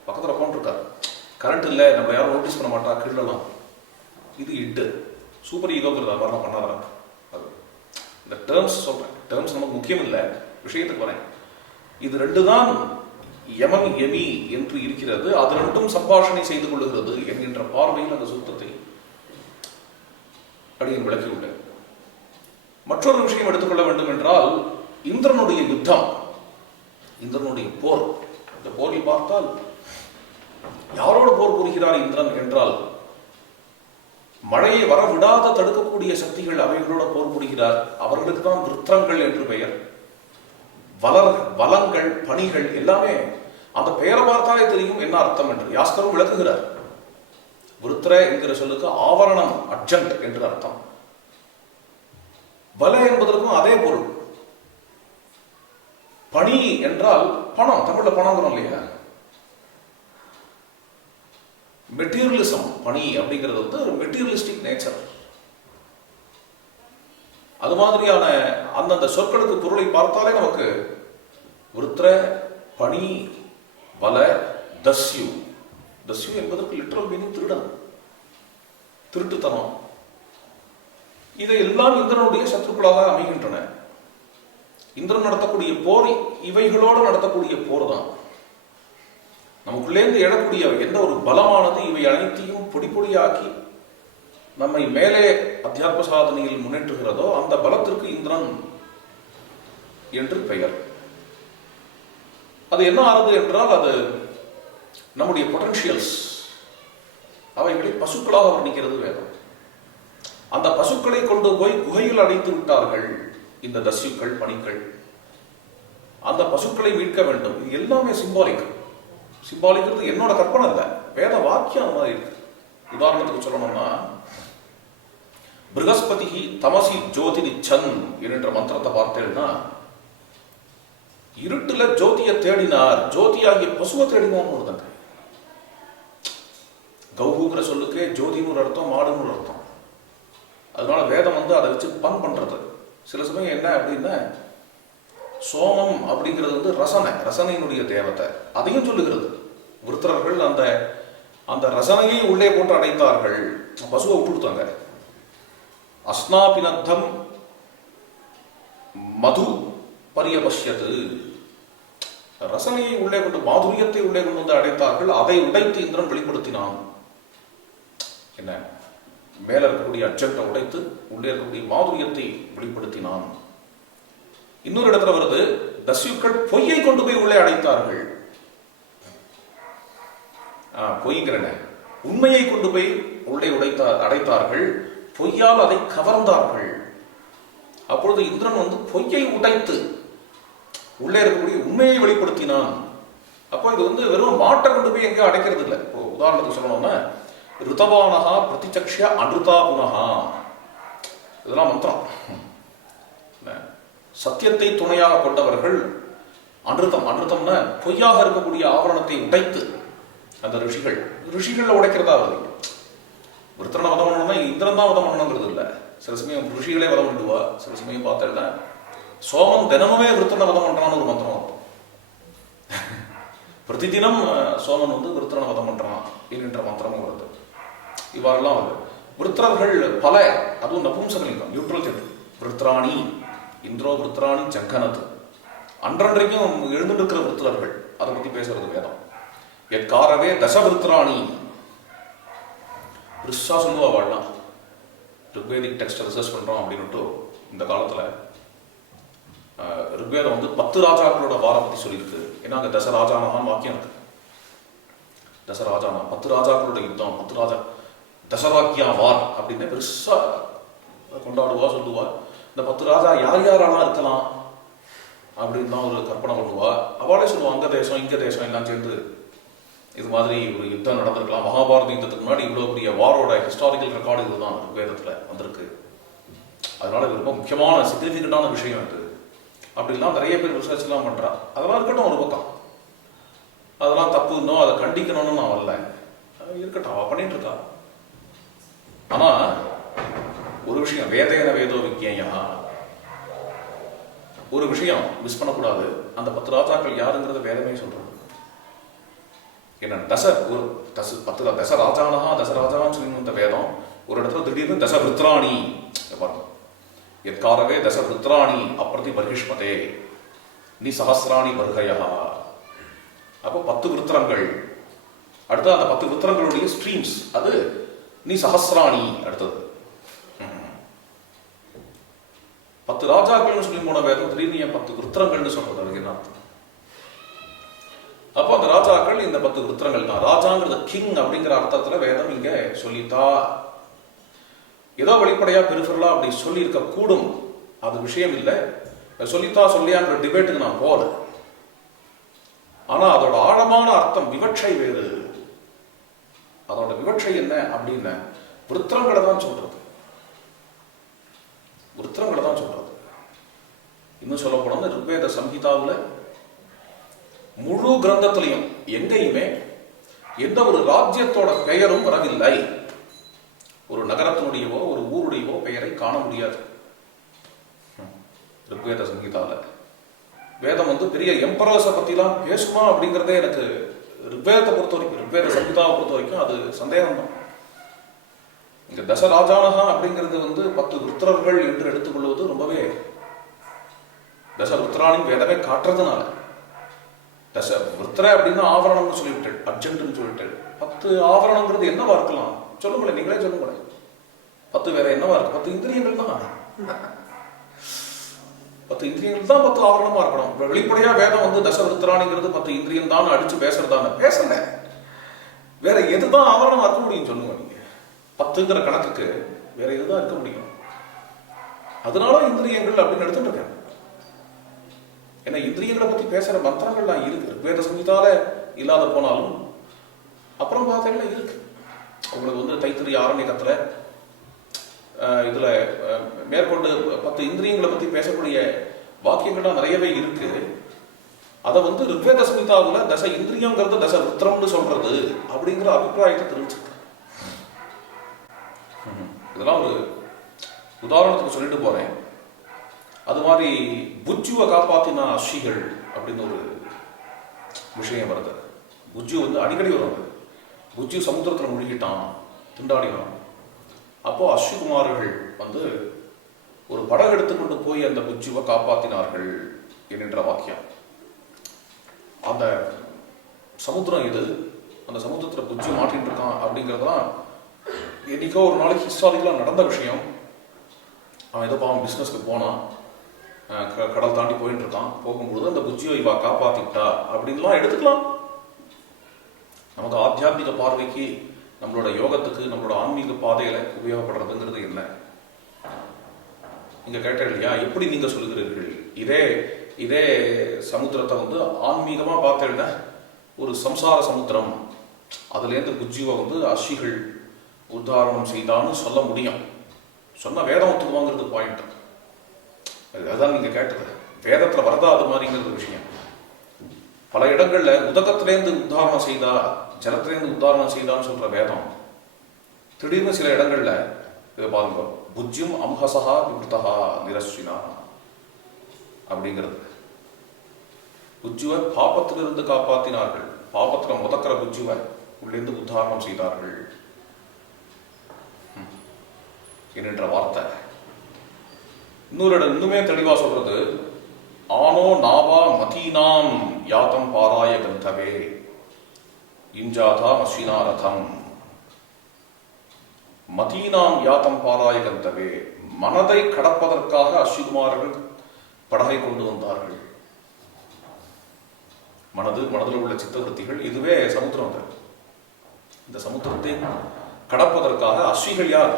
பக்கத்தில் போன்றிருக்காரு, கரண்ட் இல்லை, நம்ம யாரும் நோட்டீஸ் பண்ண மாட்டா, கிள்ளலாம். இது இட்டு சூப்பர் ஈகோங்கிறது மாதிரிலாம் பண்ணாதான். அது இந்த டேர்ம்ஸ் சொல்றேன், டேர்ம்ஸ் நமக்கு முக்கியம் இல்லை, விஷயத்துக்கு வரேன். இது ரெண்டு தான் யமன் யமி என்று இருக்கிறது. அது ரெண்டும் சம்பாஷணை செய்து கொள்ளுகிறது என்கின்ற பார்வையில் அந்த சுத்தத்தை அடியேன் விளக்கியுள்ளேன். மற்றொரு விஷயம் எடுத்துக்கொள்ள வேண்டும் என்றால், இந்திரனுடைய யுத்தம், இந்திரனுடைய போர். இந்த போரில் பார்த்தால் யாரோடு போர் புரிகிறார் இந்திரன் என்றால், மழையை வரவிடாத தடுக்கக்கூடிய சக்திகள் அவைகளோட போர் புரிகிறார். அவர்களுக்கு தான் விருத்திரங்கள் என்று பெயர். வலங்கள், பணிகள் எல்லாமே அந்த பெயரை பார்த்தாலே தெரியும் என்ன அர்த்தம் என்று யாஸ்கரும் விளக்குகிறார். விருத்திர என்கிற சொல்லுக்கு ஆவரணம், அர்ஜென்ட் என்று அர்த்தம். வல என்பதற்கும் அதே பொருள். பணி என்றால் பணம், தமிழ்ல பணங்கிறோம் இல்லையா. மெட்டீரியலிசம், பணி அப்படிங்கிறது ஒரு மெட்டீரியலிஸ்டிக் நேச்சர். அது மாதிரியான அந்தந்த சொற்களுக்கு பொருளை பார்த்தாலே நமக்கு விருத்திர, பணி, வல, தஸ்யு. தஸ்யு என்பதற்கு லிட்டரல் மீனிங் திருடன், திருட்டுத்தனம். இதை எல்லாம் இந்திரனுடைய சத்துருக்களாக அமைகின்றன. இந்திரன் நடத்தக்கூடிய போர் இவைகளோடு நடத்தக்கூடிய போர் தான். நமக்குள்ளேந்து எழக்கூடிய எந்த ஒரு பலமானது இவை அனைத்தையும் பொடி பொடியாக்கி நம்மை மேலே அத்தியாத்ம சாதனையில் முன்னேற்றுகிறதோ அந்த பலத்திற்கு இந்திரன் என்று பெயர். அது என்ன ஆகுது என்றால், அது நம்முடைய பொட்டன்ஷியல்ஸ், அவைகளை பசுக்களாக வர்ணிக்கிறது வேதம். அந்த பசுக்களை கொண்டு போய் குகையில் அடைத்து விட்டார்கள் இந்த தஸ்யுக்கள், பணிகள். அந்த பசுக்களை மீட்க வேண்டும். இது எல்லாமே சிம்பாலிக். சிம்பாலிக்கிறது என்னோட கற்பனை இல்லை, வேத வாக்கியம் அந்த மாதிரி இருக்கு. உதாரணத்துக்கு சொல்லணும்னா, பிருகஸ்பதி தமசி ஜோதி சன் என்ற மந்திரத்தை பார்த்தேன்னா, இருட்டுல ஜோதியை தேடினார், ஜோதியாகிய பசுவை தேடினார் ஒருத்தங்க. கௌஹுங்கிற சொல்லுக்கு ஜோதின்னு ஒரு அர்த்தம், மாடுன்னு ஒரு அர்த்தம். அதனால வேதம் அதை வச்சு பண் பண்றது. சில சமயம் என்ன அப்படின்னா, சோமம் அப்படிங்கிறது ரசனையினுடைய தேவத்தை, அதையும் சொல்லுகிறது. விருத்திரர்கள் அந்த ரசனையை உள்ளே போட்டு அடைத்தார்கள், பசுவை விட்டுடுத்தாங்க. அஸ்னாபினத்தம் மது பரியபஷ்யது, ரசனையை உள்ளே கொண்டு, மாதுரியத்தை உள்ளே கொண்டு வந்து அடைத்தார்கள். அதை உடைத்து இந்திரன் வெளிப்படுத்தினான். என்ன, மேல இருக்கக்கூடிய அர்ஜென்ட்டை உடைத்து உள்ளே இருக்கக்கூடிய மாதுரியத்தை வெளிப்படுத்தினான். இன்னொரு இடத்துல வருது, தஸ்யுக்கள் பொய்யை கொண்டு போய் உள்ளே அடைத்தார்கள். பொய்ங்கிறன, உண்மையை கொண்டு போய் உள்ளே அடைத்தார்கள். பொய்யால் அதை கவர்ந்தார்கள். அப்பொழுது இந்திரன் வந்து பொய்யை உடைத்து உள்ளே இருக்கக்கூடிய உண்மையை வெளிப்படுத்தினான். அப்போ இது வந்து வெறும் மாட்டை கொண்டு போய் எங்கேயும் அடைக்கிறது இல்லை. இப்போ உதாரணத்துக்கு சொல்லணும்னா ரிதவானஹா பிரதிச்சக்ஷ அனுதா புனஹா, இதெல்லாம் மந்திரம். சத்தியத்தை துணையாக கொண்டவர்கள் அனுதம், அனுதம்னா பொய்யாக இருக்கக்கூடிய ஆவரணத்தை உடைத்து அந்த ரிஷிகள் உடைக்கிறதா வருது. விருத்தனை வதம் பண்ணணும்னா இந்திரன் தான் வதம் பண்ணணுங்கிறது இல்லை. சில சமயம் ரிஷிகளே வதம் பண்ணிடுவா. சில சமயம் பார்த்தா சோமன் தினமுமே விருத்தனை வதம் பண்றான்னு ஒரு மந்திரம் வரும். பிரதிதினம் சோமன் வந்து விருத்தனை வதம் பண்றான் என்கின்ற மந்திரமும் வருது. இவ்வாறெல்லாம் வருது. விருத்திரர்கள் பல, அதுவும் நபும்சகலிங்கம், நியூட்ரல் ஜெண்டர். விருத்ராணி இந்திரோ விருத்ராணி ஜங்கனது, அன்றன்றைக்கும் எழுந்துட்டு இருக்கிற விருத்திரர்கள், அதை பத்தி பேசுறது வேதம். எக்காரவே தசவிருத்ராணி ரிஷா சொல்லுவா வாழலாம். ரிக்வேதிக் டெக்ஸ்ட் ரிசர்ச் பண்றோம் அப்படின்னுட்டு இந்த காலத்துல ரிக்வேதம் வந்து 10 ராஜாக்களோட வார பத்தி சொல்லியிருக்கு. ஏன்னா அங்க தசராஜானதான் வாக்கியம் இருக்கு. தசராஜானா 10 ராஜாக்களோட யுத்தம், 10 ராஜா தசராக்கியா வார் அப்படின்னு பெருசா கொண்டாடுவா, சொல்லுவா. இந்த 10 ராஜா யார் யாரெல்லாம் இருக்கலாம் அப்படின்னு தான் ஒரு கற்பனை பண்ணுவா. அவளே சொல்லுவான் அங்க தேசம் இங்க தேசம் எல்லாம் சேர்ந்து இது மாதிரி ஒரு யுத்தம் நடந்திருக்கலாம். மகாபாரத யுத்தத்துக்கு முன்னாடி இவ்வளவு பெரிய வாரோட ஹிஸ்டாரிக்கல் ரெக்கார்டு இதுதான் வேதத்துல வந்திருக்கு. அதனால இது ரொம்ப முக்கியமான சிக்னிஃபிகண்டான விஷயம் இது. அப்படிலாம் நிறைய பேர் ரிசர்ச் எல்லாம் பண்றா. அதெல்லாம் இருக்கட்டும் ஒரு பக்கம், அதெல்லாம் தப்பு இன்னும் அதை கண்டிக்கணும்னு நான் வரல. இருக்கட்டும், அவ பண்ணிட்டு இருக்கா. ஆனா ஒரு விஷயம், வேதேன வேதோ விக்ஞேயா, ஒரு விஷயம் மிஸ் பண்ணக்கூடாது. அந்த 10 ராஜாக்கள் யாருங்கிறத வேதமே சொல்றது. என்ன தசராஜானஹா தசராஜான்னு சொல்லி இந்த வேதம் ஒரு இடத்துல திடீர்னு தசவிருத்ராணி பாருங்க. எத்காரவே தசவிருத்ராணி அப்பிரதி பர்ஹிஷ்மதே நீ சஹசிராணி பர்ஹயா. அப்போ 10 விருத்திரங்கள். அடுத்து அந்த 10 விருத்திரங்களுடைய ஸ்ட்ரீம்ஸ், அது நீ சஹசிராணி. அடுத்தது 10 ராஜாக்கள்னு சொல்லி போன வேதம் திடீர்னு 10 விருத்திரங்கள்னு சொல்றது. அதுக்கு என்ன அர்த்தம்? அப்போ அந்த ராஜாக்கள் இந்த 10 விருத்திரங்கள் தான். ராஜாங்கிறது கிங் அப்படிங்கிற அர்த்தத்துல வேதம் இங்க சொல்லித்தா. ஏதோ வெளிப்படையா பெருஃபரலா அப்படி சொல்லி இருக்க கூடும், அது விஷயம் இல்லை. சொல்லித்தா சொல்லியாங்கிற டிபேட்டுக்கு நான் போல. ஆனா அதோட ஆழமான அர்த்தம் விவட்சை வேறு. அதோட விவட்சை என்ன அப்படின்னு விருத்திரங்களை தான் சொல்றது. விருத்திரங்களை தான் சொல்றது. இன்னும் சொல்ல போனோம்னா ரிக்வேத சம்ஹிதாவில் முழு கிரந்தத்திலையும் எங்கேயுமே எந்த ஒரு ராஜ்யத்தோட பெயரும் வரவில்லை. ஒரு நகரத்தினுடையவோ ஒரு ஊருடையவோ பெயரை காண முடியாது ரிக்வேத சங்கீதால. வேதம் வந்து பெரிய எம்பரர்ஸை பத்திலாம் பேசுமா அப்படிங்கிறதே எனக்கு ரிக்வேதத்தை பொறுத்த வரைக்கும், ரிக்வேத சங்கீதாவை பொறுத்த வரைக்கும் அது சந்தேகம் தான். இந்த தசராஜானஹா அப்படிங்கிறது வந்து 10 விருத்திரர்கள் என்று எடுத்துக்கொள்வது ரொம்பவே, தச விருத்திராணின் வேதமே காட்டுறதுனால. தச விருத்திர அப்படின்னா ஆவரணம்னு சொல்லிவிட்டு, அர்ஜென்ட்னு சொல்லிட்டு 10 ஆவரணங்கிறது என்னவா இருக்கலாம் சொல்லுங்களேன், நீங்களே சொல்லுங்களேன். 10 வேற என்னவா இருக்கு? 10 இந்திரியங்கள் தான். 10 இந்திரியங்கள் தான் 10 ஆவரணமா இருக்கணும். வெளிப்படையா வேதம் வந்து தச விருத்திராணிங்கிறது 10 இந்திரியம் தான் அடிச்சு பேசுறதான பேசல. வேற எதுதான் ஆவரணமா இருக்க முடியும் சொல்லுங்க நீங்க? 10ங்கிற கணக்குக்கு வேற எதுதான் இருக்க முடியும்? அதனால இந்திரியங்கள் அப்படின்னு எடுத்துட்டு இருக்கேன். ஏன்னா இந்திரியங்களை பத்தி பேசுற மந்திரங்கள்லாம் இருக்கு வேத சங்கீதால, இல்லாத போனாலும் அப்புறம் பார்த்தீங்கன்னா இருக்கு. உங்களுக்கு வந்து தைத்திரிய ஆரண்யகத்துல இதுல மேற்கொண்டு 10 இந்திரியங்களை பத்தி பேசக்கூடிய வாக்கியங்கள்லாம் நிறையவே இருக்கு. அதை வந்து ரிக்வேத சங்கீதாவுல தச இந்திரியங்கிறது தச விருத்திரம்னு சொல்றது அப்படிங்கிற அபிப்பிராயத்தை தெரிவிச்சிருக்கு. இதெல்லாம் ஒரு உதாரணத்துக்கு சொல்லிட்டு போறேன். அது மாதிரி புஜ்ஜுவை காப்பாத்தினா அஸ்விகள் அப்படின்னு ஒரு விஷயம் வருது. புஜ்ஜு வந்து அடிக்கடி வரும். புஜ்ஜு சமுத்திரத்தில் முழுகிட்டான், திண்டாடினான். அப்போ அஸ்விகுமார்கள் வந்து ஒரு படகு எடுத்துக்கொண்டு போய் அந்த புஜ்ஜுவை காப்பாத்தினார்கள் என்கின்ற வாக்கியம். அந்த சமுத்திரம் இது, அந்த சமுத்திரத்தில் புஜ்ஜு மாட்டின்னு இருக்கான் அப்படிங்கிறதுலாம் என்னைக்கோ ஒரு நாளைக்கு ஹிஸ்டாரிக்கலாக நடந்த விஷயம். அவன் ஏதோ பாவம் பிஸ்னஸ்க்கு போனான், கடல் தாண்டி போயிட்டு இருக்கான். போகும்போது அந்த புஜ்ஜியை இவா காப்பாத்திட்டா அப்படின்லாம் எடுத்துக்கலாம். நமக்கு ஆத்தியாத்மிக பார்வைக்கு நம்மளோட யோகத்துக்கு, நம்மளோட ஆன்மீக பாதையில உபயோகப்படுறதுங்கிறது என்ன? நீங்க கேட்ட இல்லையா, எப்படி நீங்க சொல்லுகிறீர்கள்? இதே சமுத்திரத்தை வந்து ஆன்மீகமா பார்த்தேன்னா ஒரு சம்சார சமுத்திரம், அதுல இருந்து புஜ்ஜுவை வந்து அஸ்விகள் உத்தாரணம் செய்தான்னு சொல்ல முடியும். சொன்னா வேதம் ஒத்துக்குவாங்கிறது பாயிண்ட். அதுதான் நீங்க கேட்டது. வேதத்துல வரதா அது மாதிரிங்கிறது விஷயம். பல இடங்கள்ல உதகத்திலேருந்து உத்தாரணம் செய்தா, ஜலத்திலேருந்து உத்தாரணம் செய்தான்னு சொல்ற வேதம் திடீர்னு சில இடங்கள்ல இதை பாருங்க, புஜ்ஜும் அம்ஹசா விவர்த்தகா நிரஸ்வினா அப்படிங்கிறது. புஜ்ஜுவை பாப்பத்திலிருந்து காப்பாற்றினார்கள், பாப்பத்துல முதக்கிற புஜ்ஜுவை உள்ளிருந்து உத்தாரணம் செய்தார்கள் என்கின்ற வார்த்தை. இன்னுமே தெளிவா சொல்றது, ஆனோ நாவா மதீனாம் யாத்தம் பாராய கந்தவே இஞ்சாதா அஸ்வினா ரதம். மதீனாம் யாத்தம் பாராய கந்தவே, மனதை கடப்பதற்காக அஸ்விகுமாரர்கள் படகை கொண்டு வந்தார்கள். மனதில் உள்ள சித்தவருத்திகள், இதுவே சமுத்திரம். இந்த சமுத்திரத்தை கடப்பதற்காக அஸ்விகள் யார்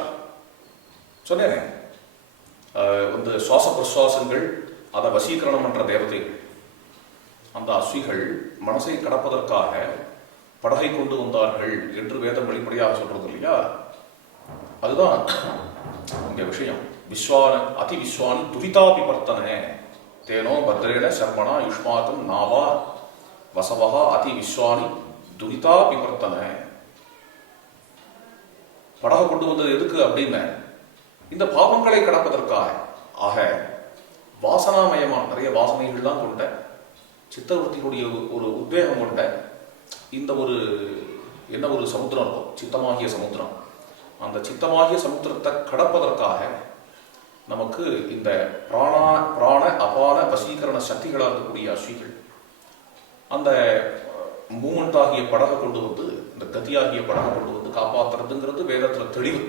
சொன்னேன், வந்து சுவாச பிரசுவாசங்கள், அதை வசீகரணம் என்ற தேவதைகள். அந்த அஸ்விகள் மனசை கடப்பதற்காக படகை கொண்டு வந்தார்கள் என்று வேதம் வெளிப்படையாக சொல்றது இல்லையா? அதுதான் இங்க விஷயம். விஸ்வான அதி விஸ்வானி துரிதாபி வர்த்தன தேனோ பத்ரேன சர்மணா யுஷ்மாக்கம் நாவா வசவா அதி விஸ்வானி துரிதாபி வர்த்தன. படகை கொண்டு வந்தது எதுக்கு அப்படின்னு, இந்த பாவங்களை கடப்பதற்காக. ஆக வாசனாமயமா நிறைய வாசனைகள்லாம் கொண்ட, சித்தவருத்திகளுடைய ஒரு உத்வேகம் கொண்ட இந்த ஒரு சமுத்திரம் இருக்கும், சித்தமாகிய சமுத்திரம். அந்த சித்தமாகிய சமுத்திரத்தை கடப்பதற்காக நமக்கு இந்த பிராண அபான வசீகரண சக்திகளாக இருக்கக்கூடிய அஸ்விகள் அந்த மூமெண்ட் ஆகிய படகை கொண்டு வந்து, இந்த கதியாகிய படகை கொண்டு வந்து காப்பாற்றுறதுங்கிறது வேதத்துல தெளிவு.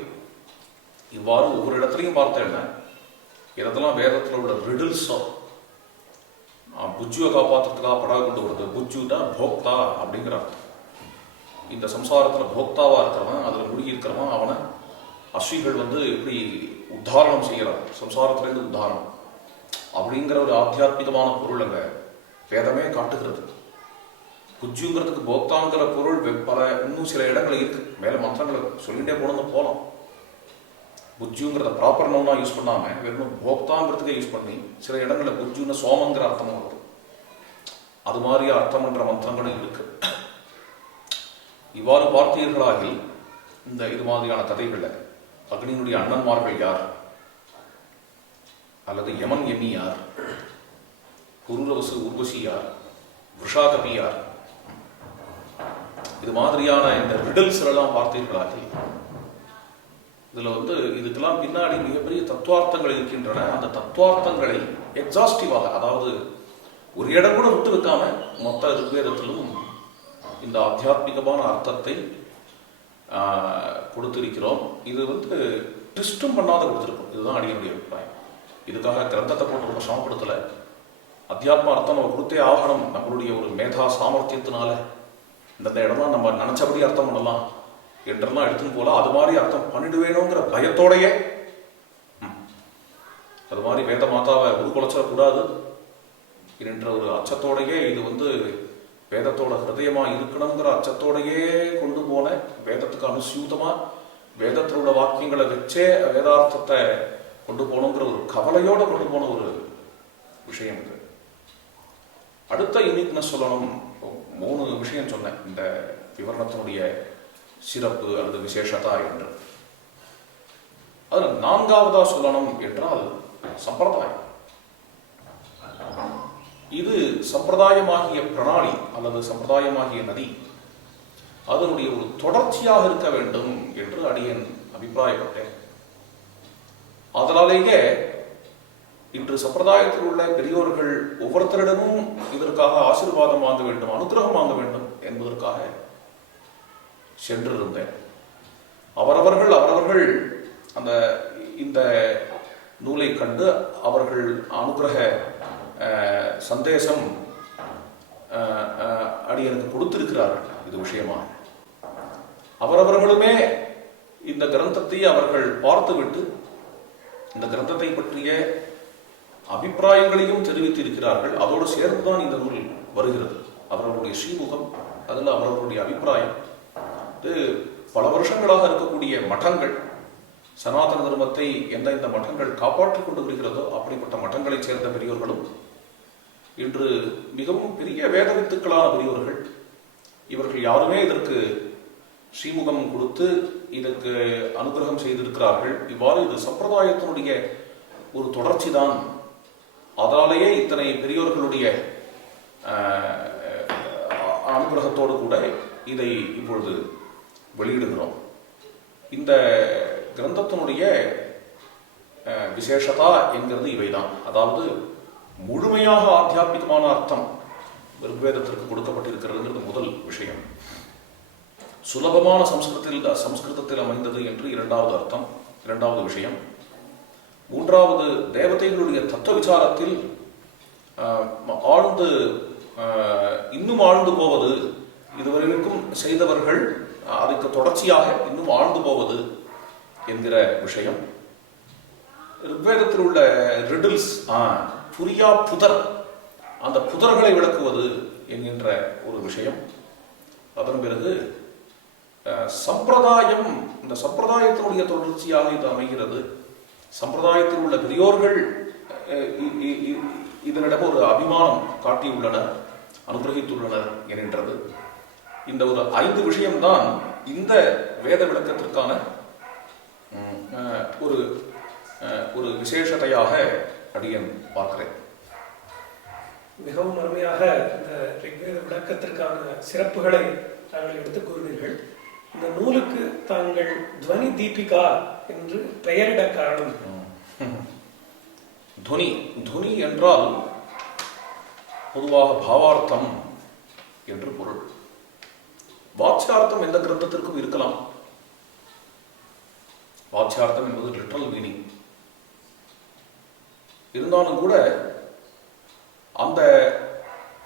இவ்வாறு ஒவ்வொரு இடத்துலையும் பார்த்தேன்னா, இதெல்லாம் வேதத்தில் உள்ள ரிடில்ஸோ. புஜ்ஜுவை காப்பாற்றுறதுக்காக படகை கொண்டு வருது. புஜ்ஜுனா போக்தா அப்படிங்கிற அர்த்தம். இந்த சம்சாரத்துல போக்தாவா இருக்கிறவன், அதுல மூழ்கி இருக்கிறவன், அவனை அஸ்விகள் வந்து எப்படி உத்தாரணம் செய்யறான், சம்சாரத்திலிருந்து உத்தாரணம் அப்படிங்கிற ஒரு ஆத்தியாத்மிகமான பொருள் அங்க வேதமே காட்டுகிறது. புஜ்ஜுங்கிறதுக்கு போக்தாங்கிற பொருள் பல இன்னும் சில இடங்கள் இருக்கு. மேல மந்திரங்களை சொல்லிட்டே போனது போலாம். புஜ்ஜுங்கிறத ப்ராப்பர் நவுனா யூஸ் பண்ணாம வெறும் போக்தாங்கிறதுக்கே யூஸ் பண்ணி சில இடங்களில் புஜ்ஜுன்னு சோமங்கிற அர்த்தமும் வருது. அது மாதிரி அர்த்தம் என்ற மந்திரங்களும் இருக்கு. இவ்வாறு பார்த்தீர்களாகி இந்த இது மாதிரியான கதைகள்ல அக்னியினுடைய அண்ணன்மார்கள் யார், அல்லது யமன் எண்ணி யார், புருரவசு உர்வசி யார், விஷாகபி யார், இது மாதிரியான இந்த ரிடல்ஸ் எல்லாம் பார்த்தீர்களாகி இதுல வந்து இதுக்கெல்லாம் பின்னாடி மிகப்பெரிய தத்துவார்த்தங்கள் இருக்கின்றன. அந்த தத்துவார்த்தங்களை எக்ஸாஸ்டிவாக, அதாவது ஒரு இடம் கூட விட்டு வைக்காம மொத்த ரிக்வேதத்திலும் இந்த ஆத்தியாத்மிகமான அர்த்தத்தை கொடுத்திருக்கிறோம். இது வந்து ட்விஸ்டும் பண்ணாத கொடுத்திருக்கோம். இதுதான் அடியனுடைய அபிப்பிராயம். இதுக்காக கிரந்தத்தை போட்டு ரொம்ப சமப்படுத்தல. அத்தியாத்ம அர்த்தம் நம்ம கொடுத்தே ஆகணும். நம்மளுடைய ஒரு மேதா சாமர்த்தியத்தினால இந்த இடம்லாம் நம்ம நினைச்சபடி அர்த்தம் பண்ணலாம் என்றெல்லாம் எடுத்துன்னு போல அது மாதிரி அர்த்தம் பண்ணிடுவேணுங்கிற பயத்தோடையே, அது மாதிரி வேத மாதாவை உருக்குலைச்சிடக்கூடாது என்ற ஒரு அச்சத்தோடையே, இது வந்து வேதத்தோட ஹிருதயமா இருக்கணுங்கிற அச்சத்தோடையே கொண்டு போன, வேதத்துக்கு அனுசூதமா வேதத்தோட வாக்கியங்களை வச்சே வேதார்த்தத்தை கொண்டு போகணுங்கிற ஒரு கவலையோட கொண்டு போன ஒரு விஷயம் இது. அடுத்த யூனிக்னஸ் சொல்லணும். 3 விஷயம் சொன்னேன் இந்த விவரணத்தினுடைய சிறப்பு அல்லது விசேஷதா என்று. அதுல 4வதா சொல்லணும் என்றால் சம்பிரதாயம். இது சம்பிரதாயமாகிய பிரணாளி அல்லது சம்பிரதாயமாகிய நதி, அதனுடைய ஒரு தொடர்ச்சியாக இருக்க வேண்டும் என்று அடியன் அபிப்பிராயப்பட்டேன். அதனாலேயே இன்று சம்பிரதாயத்தில் உள்ள பெரியோர்கள் ஒவ்வொருத்தரிடமும் இதற்காக ஆசீர்வாதம் வாங்க வேண்டும், அனுகிரகம் வாங்க வேண்டும் என்பதற்காக சென்றிருந்தேன். அவரவர்கள் அந்த இந்த நூலை கண்டு அவர்கள் அனுகிரக சந்தேசம் அடியனுக்கு கொடுத்திருக்கிறார்கள். இது விஷயமா அவரவர்களுமே இந்த கிரந்தத்தை அவர்கள் பார்த்துவிட்டு இந்த கிரந்தத்தை பற்றிய அபிப்பிராயங்களையும் தெரிவித்திருக்கிறார்கள். அதோடு சேர்ந்துதான் இந்த நூல் வருகிறது. அவர்களுடைய ஸ்ரீமுகம், அதில் அவர்களுடைய அபிப்பிராயம். இது பல வருஷங்களாக இருக்கக்கூடிய மட்டங்கள், சனாதன தர்மத்தை எந்த மட்டங்கள் காப்பாற்றிக் கொண்டு வருகிறதோ அப்படிப்பட்ட மட்டங்களைச் சேர்ந்த பெரியோர்களும் இன்று மிகவும் பெரிய வேத வித்துக்களான பெரியோர்கள், இவர்கள் யாருமே இதற்கு ஸ்ரீமுகம் கொடுத்து இதற்கு அனுகிரகம் செய்திருக்கிறார்கள். இவ்வாறு இது சம்பிரதாயத்தினுடைய ஒரு தொடர்ச்சி தான். அதனாலேயே இத்தனை பெரியோர்களுடைய அனுகிரகத்தோடு கூட இதை இப்பொழுது வெளியிடுகிறோம். இந்த கிரந்தத்தினுடைய விசேஷதா என்கிறது இவைதான். அதாவது முழுமையாக ஆத்தியாத்மிகமான அர்த்தம் ரிக்வேதத்திற்கு கொடுக்கப்பட்டிருக்கிறது முதல் விஷயம். சுலபமான சம்ஸ்கிருதத்தில் அமைந்தது என்று இரண்டாவது அர்த்தம், இரண்டாவது விஷயம். மூன்றாவது, தேவதைகளுடைய தத்துவ விசாரத்தில் ஆழ்ந்து இன்னும் ஆழ்ந்து போவது, இதுவரைக்கும் செய்தவர்கள் அதுக்கு தொடர்ச்சியாக இன்னும் ஆழ்ந்து போவது என்கிற விஷயம். ரிக்வேதத்தில் உள்ள ரிடில்ஸ், புரியா புதர், அந்த புதர்களை விளக்குவது என்கின்ற ஒரு விஷயம். அதன் பிறகு சம்பிரதாயம், இந்த சம்பிரதாயத்தினுடைய தொடர்ச்சியாக இது அமைகிறது. சம்பிரதாயத்தில் உள்ள பெரியோர்கள் இதனிடம் ஒரு அபிமானம் காட்டியுள்ளனர், அனுகிரகித்துள்ளனர் என்கின்றது. இந்த ஒரு 5 விஷயம்தான் இந்த வேத விளக்கத்திற்கான ஒரு விசேஷத்தையாக அடியேன் பார்க்கிறேன். மிகவும் அருமையாக இந்த ரிக்வேத விளக்கத்திற்கான சிறப்புகளை தாங்கள் எடுத்துக் கூறினீர்கள். இந்த நூலுக்கு தாங்கள் துவனி தீபிகா என்று பெயரிட காரணம்? துவனி என்றால் பொதுவாக பாவார்த்தம் என்று பொருள். வாட்சியார்த்தம் எந்த கிரந்தத்திற்கும் இருக்கலாம். வாட்சியார்த்தம் என்பது லிட்டரல் மீனிங். இருந்தாலும் கூட அந்த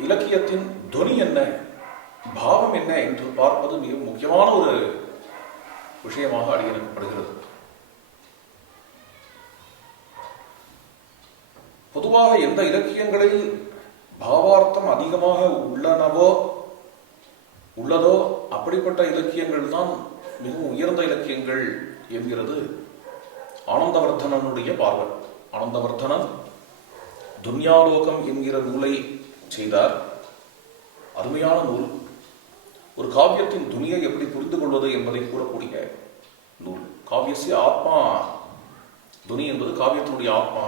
இலக்கியத்தின் துவனி என்ன, பாவம் என்ன என்று பார்ப்பது மிக முக்கியமான ஒரு விஷயமாக அடியெடுக்கப்படுகிறது. பொதுவாக எந்த இலக்கியங்களில் பாவார்த்தம் அதிகமாக உள்ளதோ அப்படிப்பட்ட இலக்கியங்கள் தான் மிகவும் உயர்ந்த இலக்கியங்கள் என்கிறது ஆனந்தவர்தனனுடைய பார்வை. ஆனந்தவர்தனன் துன்யாலோகம் என்கிற நூலை செய்தார். அருமையான நூல். ஒரு காவியத்தின் துனியை எப்படி புரிந்து கொள்வது என்பதை கூறக்கூடிய நூல். காவியசிய ஆத்மா துனி என்பது காவியத்தினுடைய ஆத்மா.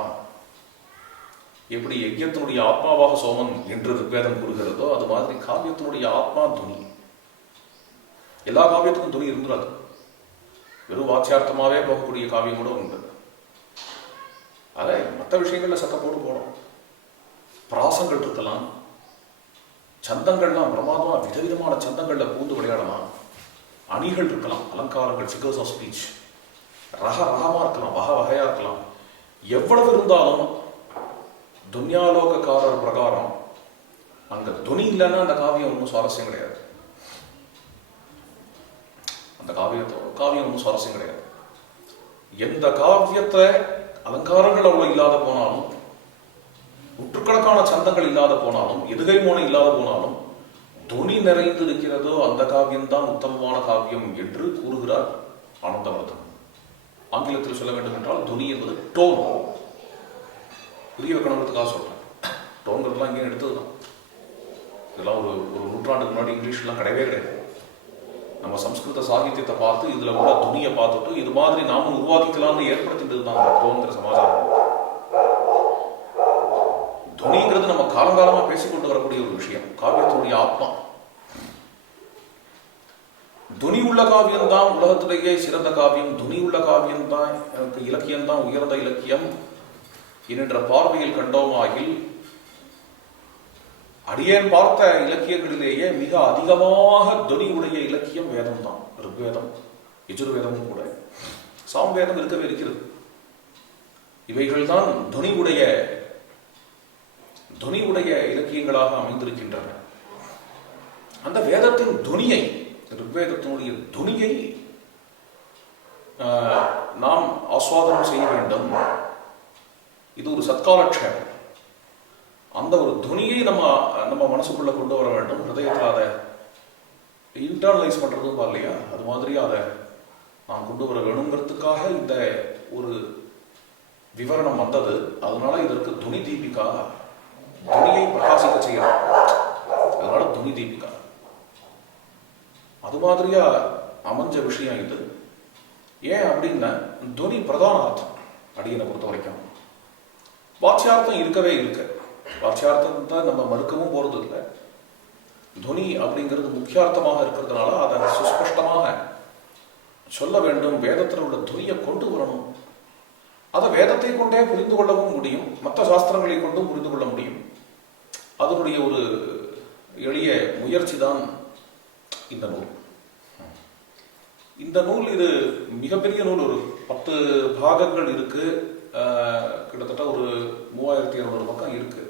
எப்படி யஜ்யத்தினுடைய ஆத்மாவாக சோமன் என்று ரிக்வேதம் கூறுகிறதோ அது மாதிரி காவியத்தினுடைய ஆத்மா துனி. எல்லா காவியத்துக்கும் துணி இருந்துடாது. வெறும் வாட்சியார்த்தமாவே போகக்கூடிய காவியம் கூட உண்டு. அதை மற்ற விஷயங்கள்ல சத்தப்போடு போகணும். பிராசங்கள் இருக்கலாம், சந்தங்கள்லாம் பிரமாதமா விதவிதமான சந்தங்கள்ல பூந்து விளையாடலாம். அணிகள் இருக்கலாம், அலங்காரங்கள், ஃபிகர்ஸ் ஆஃப் ஸ்பீச் ரகமா இருக்கலாம், வகையா இருக்கலாம். எவ்வளவு இருந்தாலும் துன்யாலோகக்காரர் பிரகாரம் அங்க துணி இல்லைன்னா அந்த காவியம் ஒன்றும் சுவாரஸ்யம் கிடையாது. அந்த காவியம் ஒன்றும் சுவாரஸ்யம் கிடையாது. எந்த காவியத்தை அலங்காரங்கள் அவ்வளவு இல்லாத போனாலும், நூற்றுக்கணக்கான சந்தங்கள் இல்லாத போனாலும், எதுகை மோனை இல்லாத போனாலும் துணி நிறைந்து இருக்கிறதோ அந்த காவியம்தான் உத்தமமான காவியம் என்று கூறுகிறார் ஆனந்தவர்தன். ஆங்கிலத்தில் சொல்ல வேண்டும் என்றால் துணி என்பது டோன். புரிய வைக்கணுங்கிறதுக்காக சொல்றேன். டோன்கிறதுலாம் இங்கே எடுத்ததுதான். இதெல்லாம் ஒரு நூற்றாண்டுக்கு முன்னாடி இங்கிலீஷ்லாம் கிடையவே கிடையாது. நம்ம சம்ஸ்கிருத சாகித்யத்தை பார்த்து இதுல கூட துணியை பார்த்துட்டு இது மாதிரி நாமும் உருவாக்கிக்கலாம்னு ஏற்படுத்திட்டு தான் டோன்கிற சமாச்சாரம். துணிங்கிறது நம்ம காலங்காலமா பேசிக்கொண்டு வரக்கூடிய ஒரு விஷயம். காவியத்தினுடைய ஆத்மா. துணி உள்ள காவியம் தான் உலகத்திலேயே சிறந்த காவியம். துணி உள்ள காவியம் தான் எனக்கு இலக்கியம் தான் உயர்ந்த இலக்கியம் என்ற பார்வையில் கண்டோமாகில் அடியேன் பார்த்த இலக்கியங்களிலேயே மிக அதிகமாக துணி உடைய இலக்கியம் வேதம் தான். ரிக்வேதம், யஜுர்வேதமும் கூட, சாம்வேதம் இருக்கவே இருக்கிறது. இவைகள் தான் துணி உடைய இலக்கியங்களாக அமைந்திருக்கின்றன. அந்த வேதத்தின் துணியை ரிக்வேதத்தினுடைய துணியை நாம் ஆஸ்வாதனம் செய்ய வேண்டும். இது ஒரு சத்காலக்ஷேபம். அந்த ஒரு துணியை நம்ம மனசுக்குள்ள கொண்டு வர வேண்டும். ஹிருதயத்தில் அதை இன்டர்னலைஸ் பண்றதும் இல்லையா, அது மாதிரி அதை நாம் கொண்டு வர வேணுங்கிறதுக்காக இந்த ஒரு விவரணம் வந்தது. அதனால இதற்கு துணி தீபிகா, துணியை பிரகாசிக்க செய்யலாம், அதனால துணி தீபிகா. அது மாதிரியா அமைஞ்ச விஷயம் இது. ஏன் அப்படின்னா துனி பிரதான அர்த்தம் அடியனை பொறுத்த வரைக்கும். வாட்சியார்த்தம் இருக்கவே இருக்கு. வாட்சியார்த்தம் தான் நம்ம மறுக்கவும் போறது இல்லை. துனி அப்படிங்கிறது முக்கியார்த்தமாக இருக்கிறதுனால அதை சுஸ்பஷ்டமாக சொல்ல வேண்டும். வேதத்தில் உள்ள துனியை கொண்டு வரணும். அதை வேதத்தை கொண்டே புரிந்து கொள்ளவும் முடியும், மற்ற சாஸ்திரங்களை கொண்டும் புரிந்து கொள்ள முடியும். அதனுடைய ஒரு எளிய முயற்சி தான் இந்த நூல். இந்த நூல் இது மிகப்பெரிய நூல். ஒரு 10 பாகங்கள் இருக்கு. கிட்டத்தட்ட ஒரு 3200 பக்கம் இருக்கு.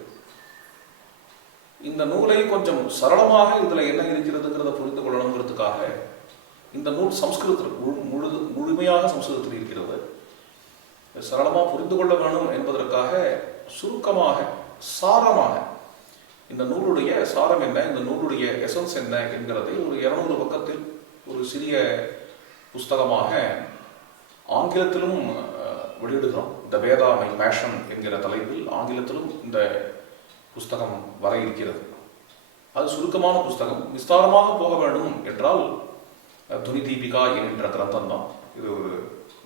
இந்த நூலை கொஞ்சம் சரளமாக இதுல என்ன இருக்கிறதுங்கிறத புரிந்து கொள்ளணுங்கிறதுக்காக இந்த நூல் சம்ஸ்கிருதத்தில் முழுமையாக சம்ஸ்கிருதத்தில் இருக்கிறது. சரளமா புரிந்து கொள்ள வேணும் என்பதற்காக சுருக்கமாக சாரமாக இந்த நூலுடைய சாரம் என்ன, இந்த நூலுடைய எசன்ஸ் என்ன என்கிறதை ஒரு 200 பக்கத்தில் ஒரு சிறிய புஸ்தகமாக ஆங்கிலத்திலும் வெளியிடுகிறோம். த வேதா மை பேஷன் என்கிற தலைப்பில் ஆங்கிலத்திலும் இந்த புஸ்தகம் வர இருக்கிறது. அது சுருக்கமான புஸ்தகம். விஸ்தாரமாக போக வேண்டும் என்றால் துனி தீபிகா என்கின்ற கிரந்தம் தான். இது ஒரு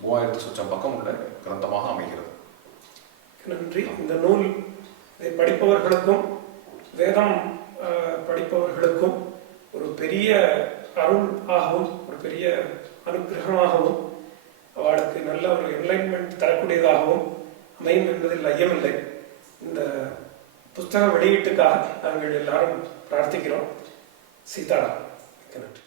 3000 சொச்சம் பக்கம் உள்ள கிரந்தமாக அமைகிறது. நன்றி. இந்த நூல் படிப்பவர்களுக்கும் வேதம் படிப்பவர்களுக்கும் ஒரு பெரிய அருள் ஆகவும் ஒரு பெரிய அனுகிரகமாகவும் அவளுக்கு நல்ல ஒரு என்லைன்மெண்ட் தரக்கூடியதாகவும் அமையும் என்பதில் ஐயமில்லை. இந்த புஸ்தக வெளியீட்டுக்காக நாங்கள் எல்லாரும் பிரார்த்திக்கிறோம். சீதாராம். நன்றி.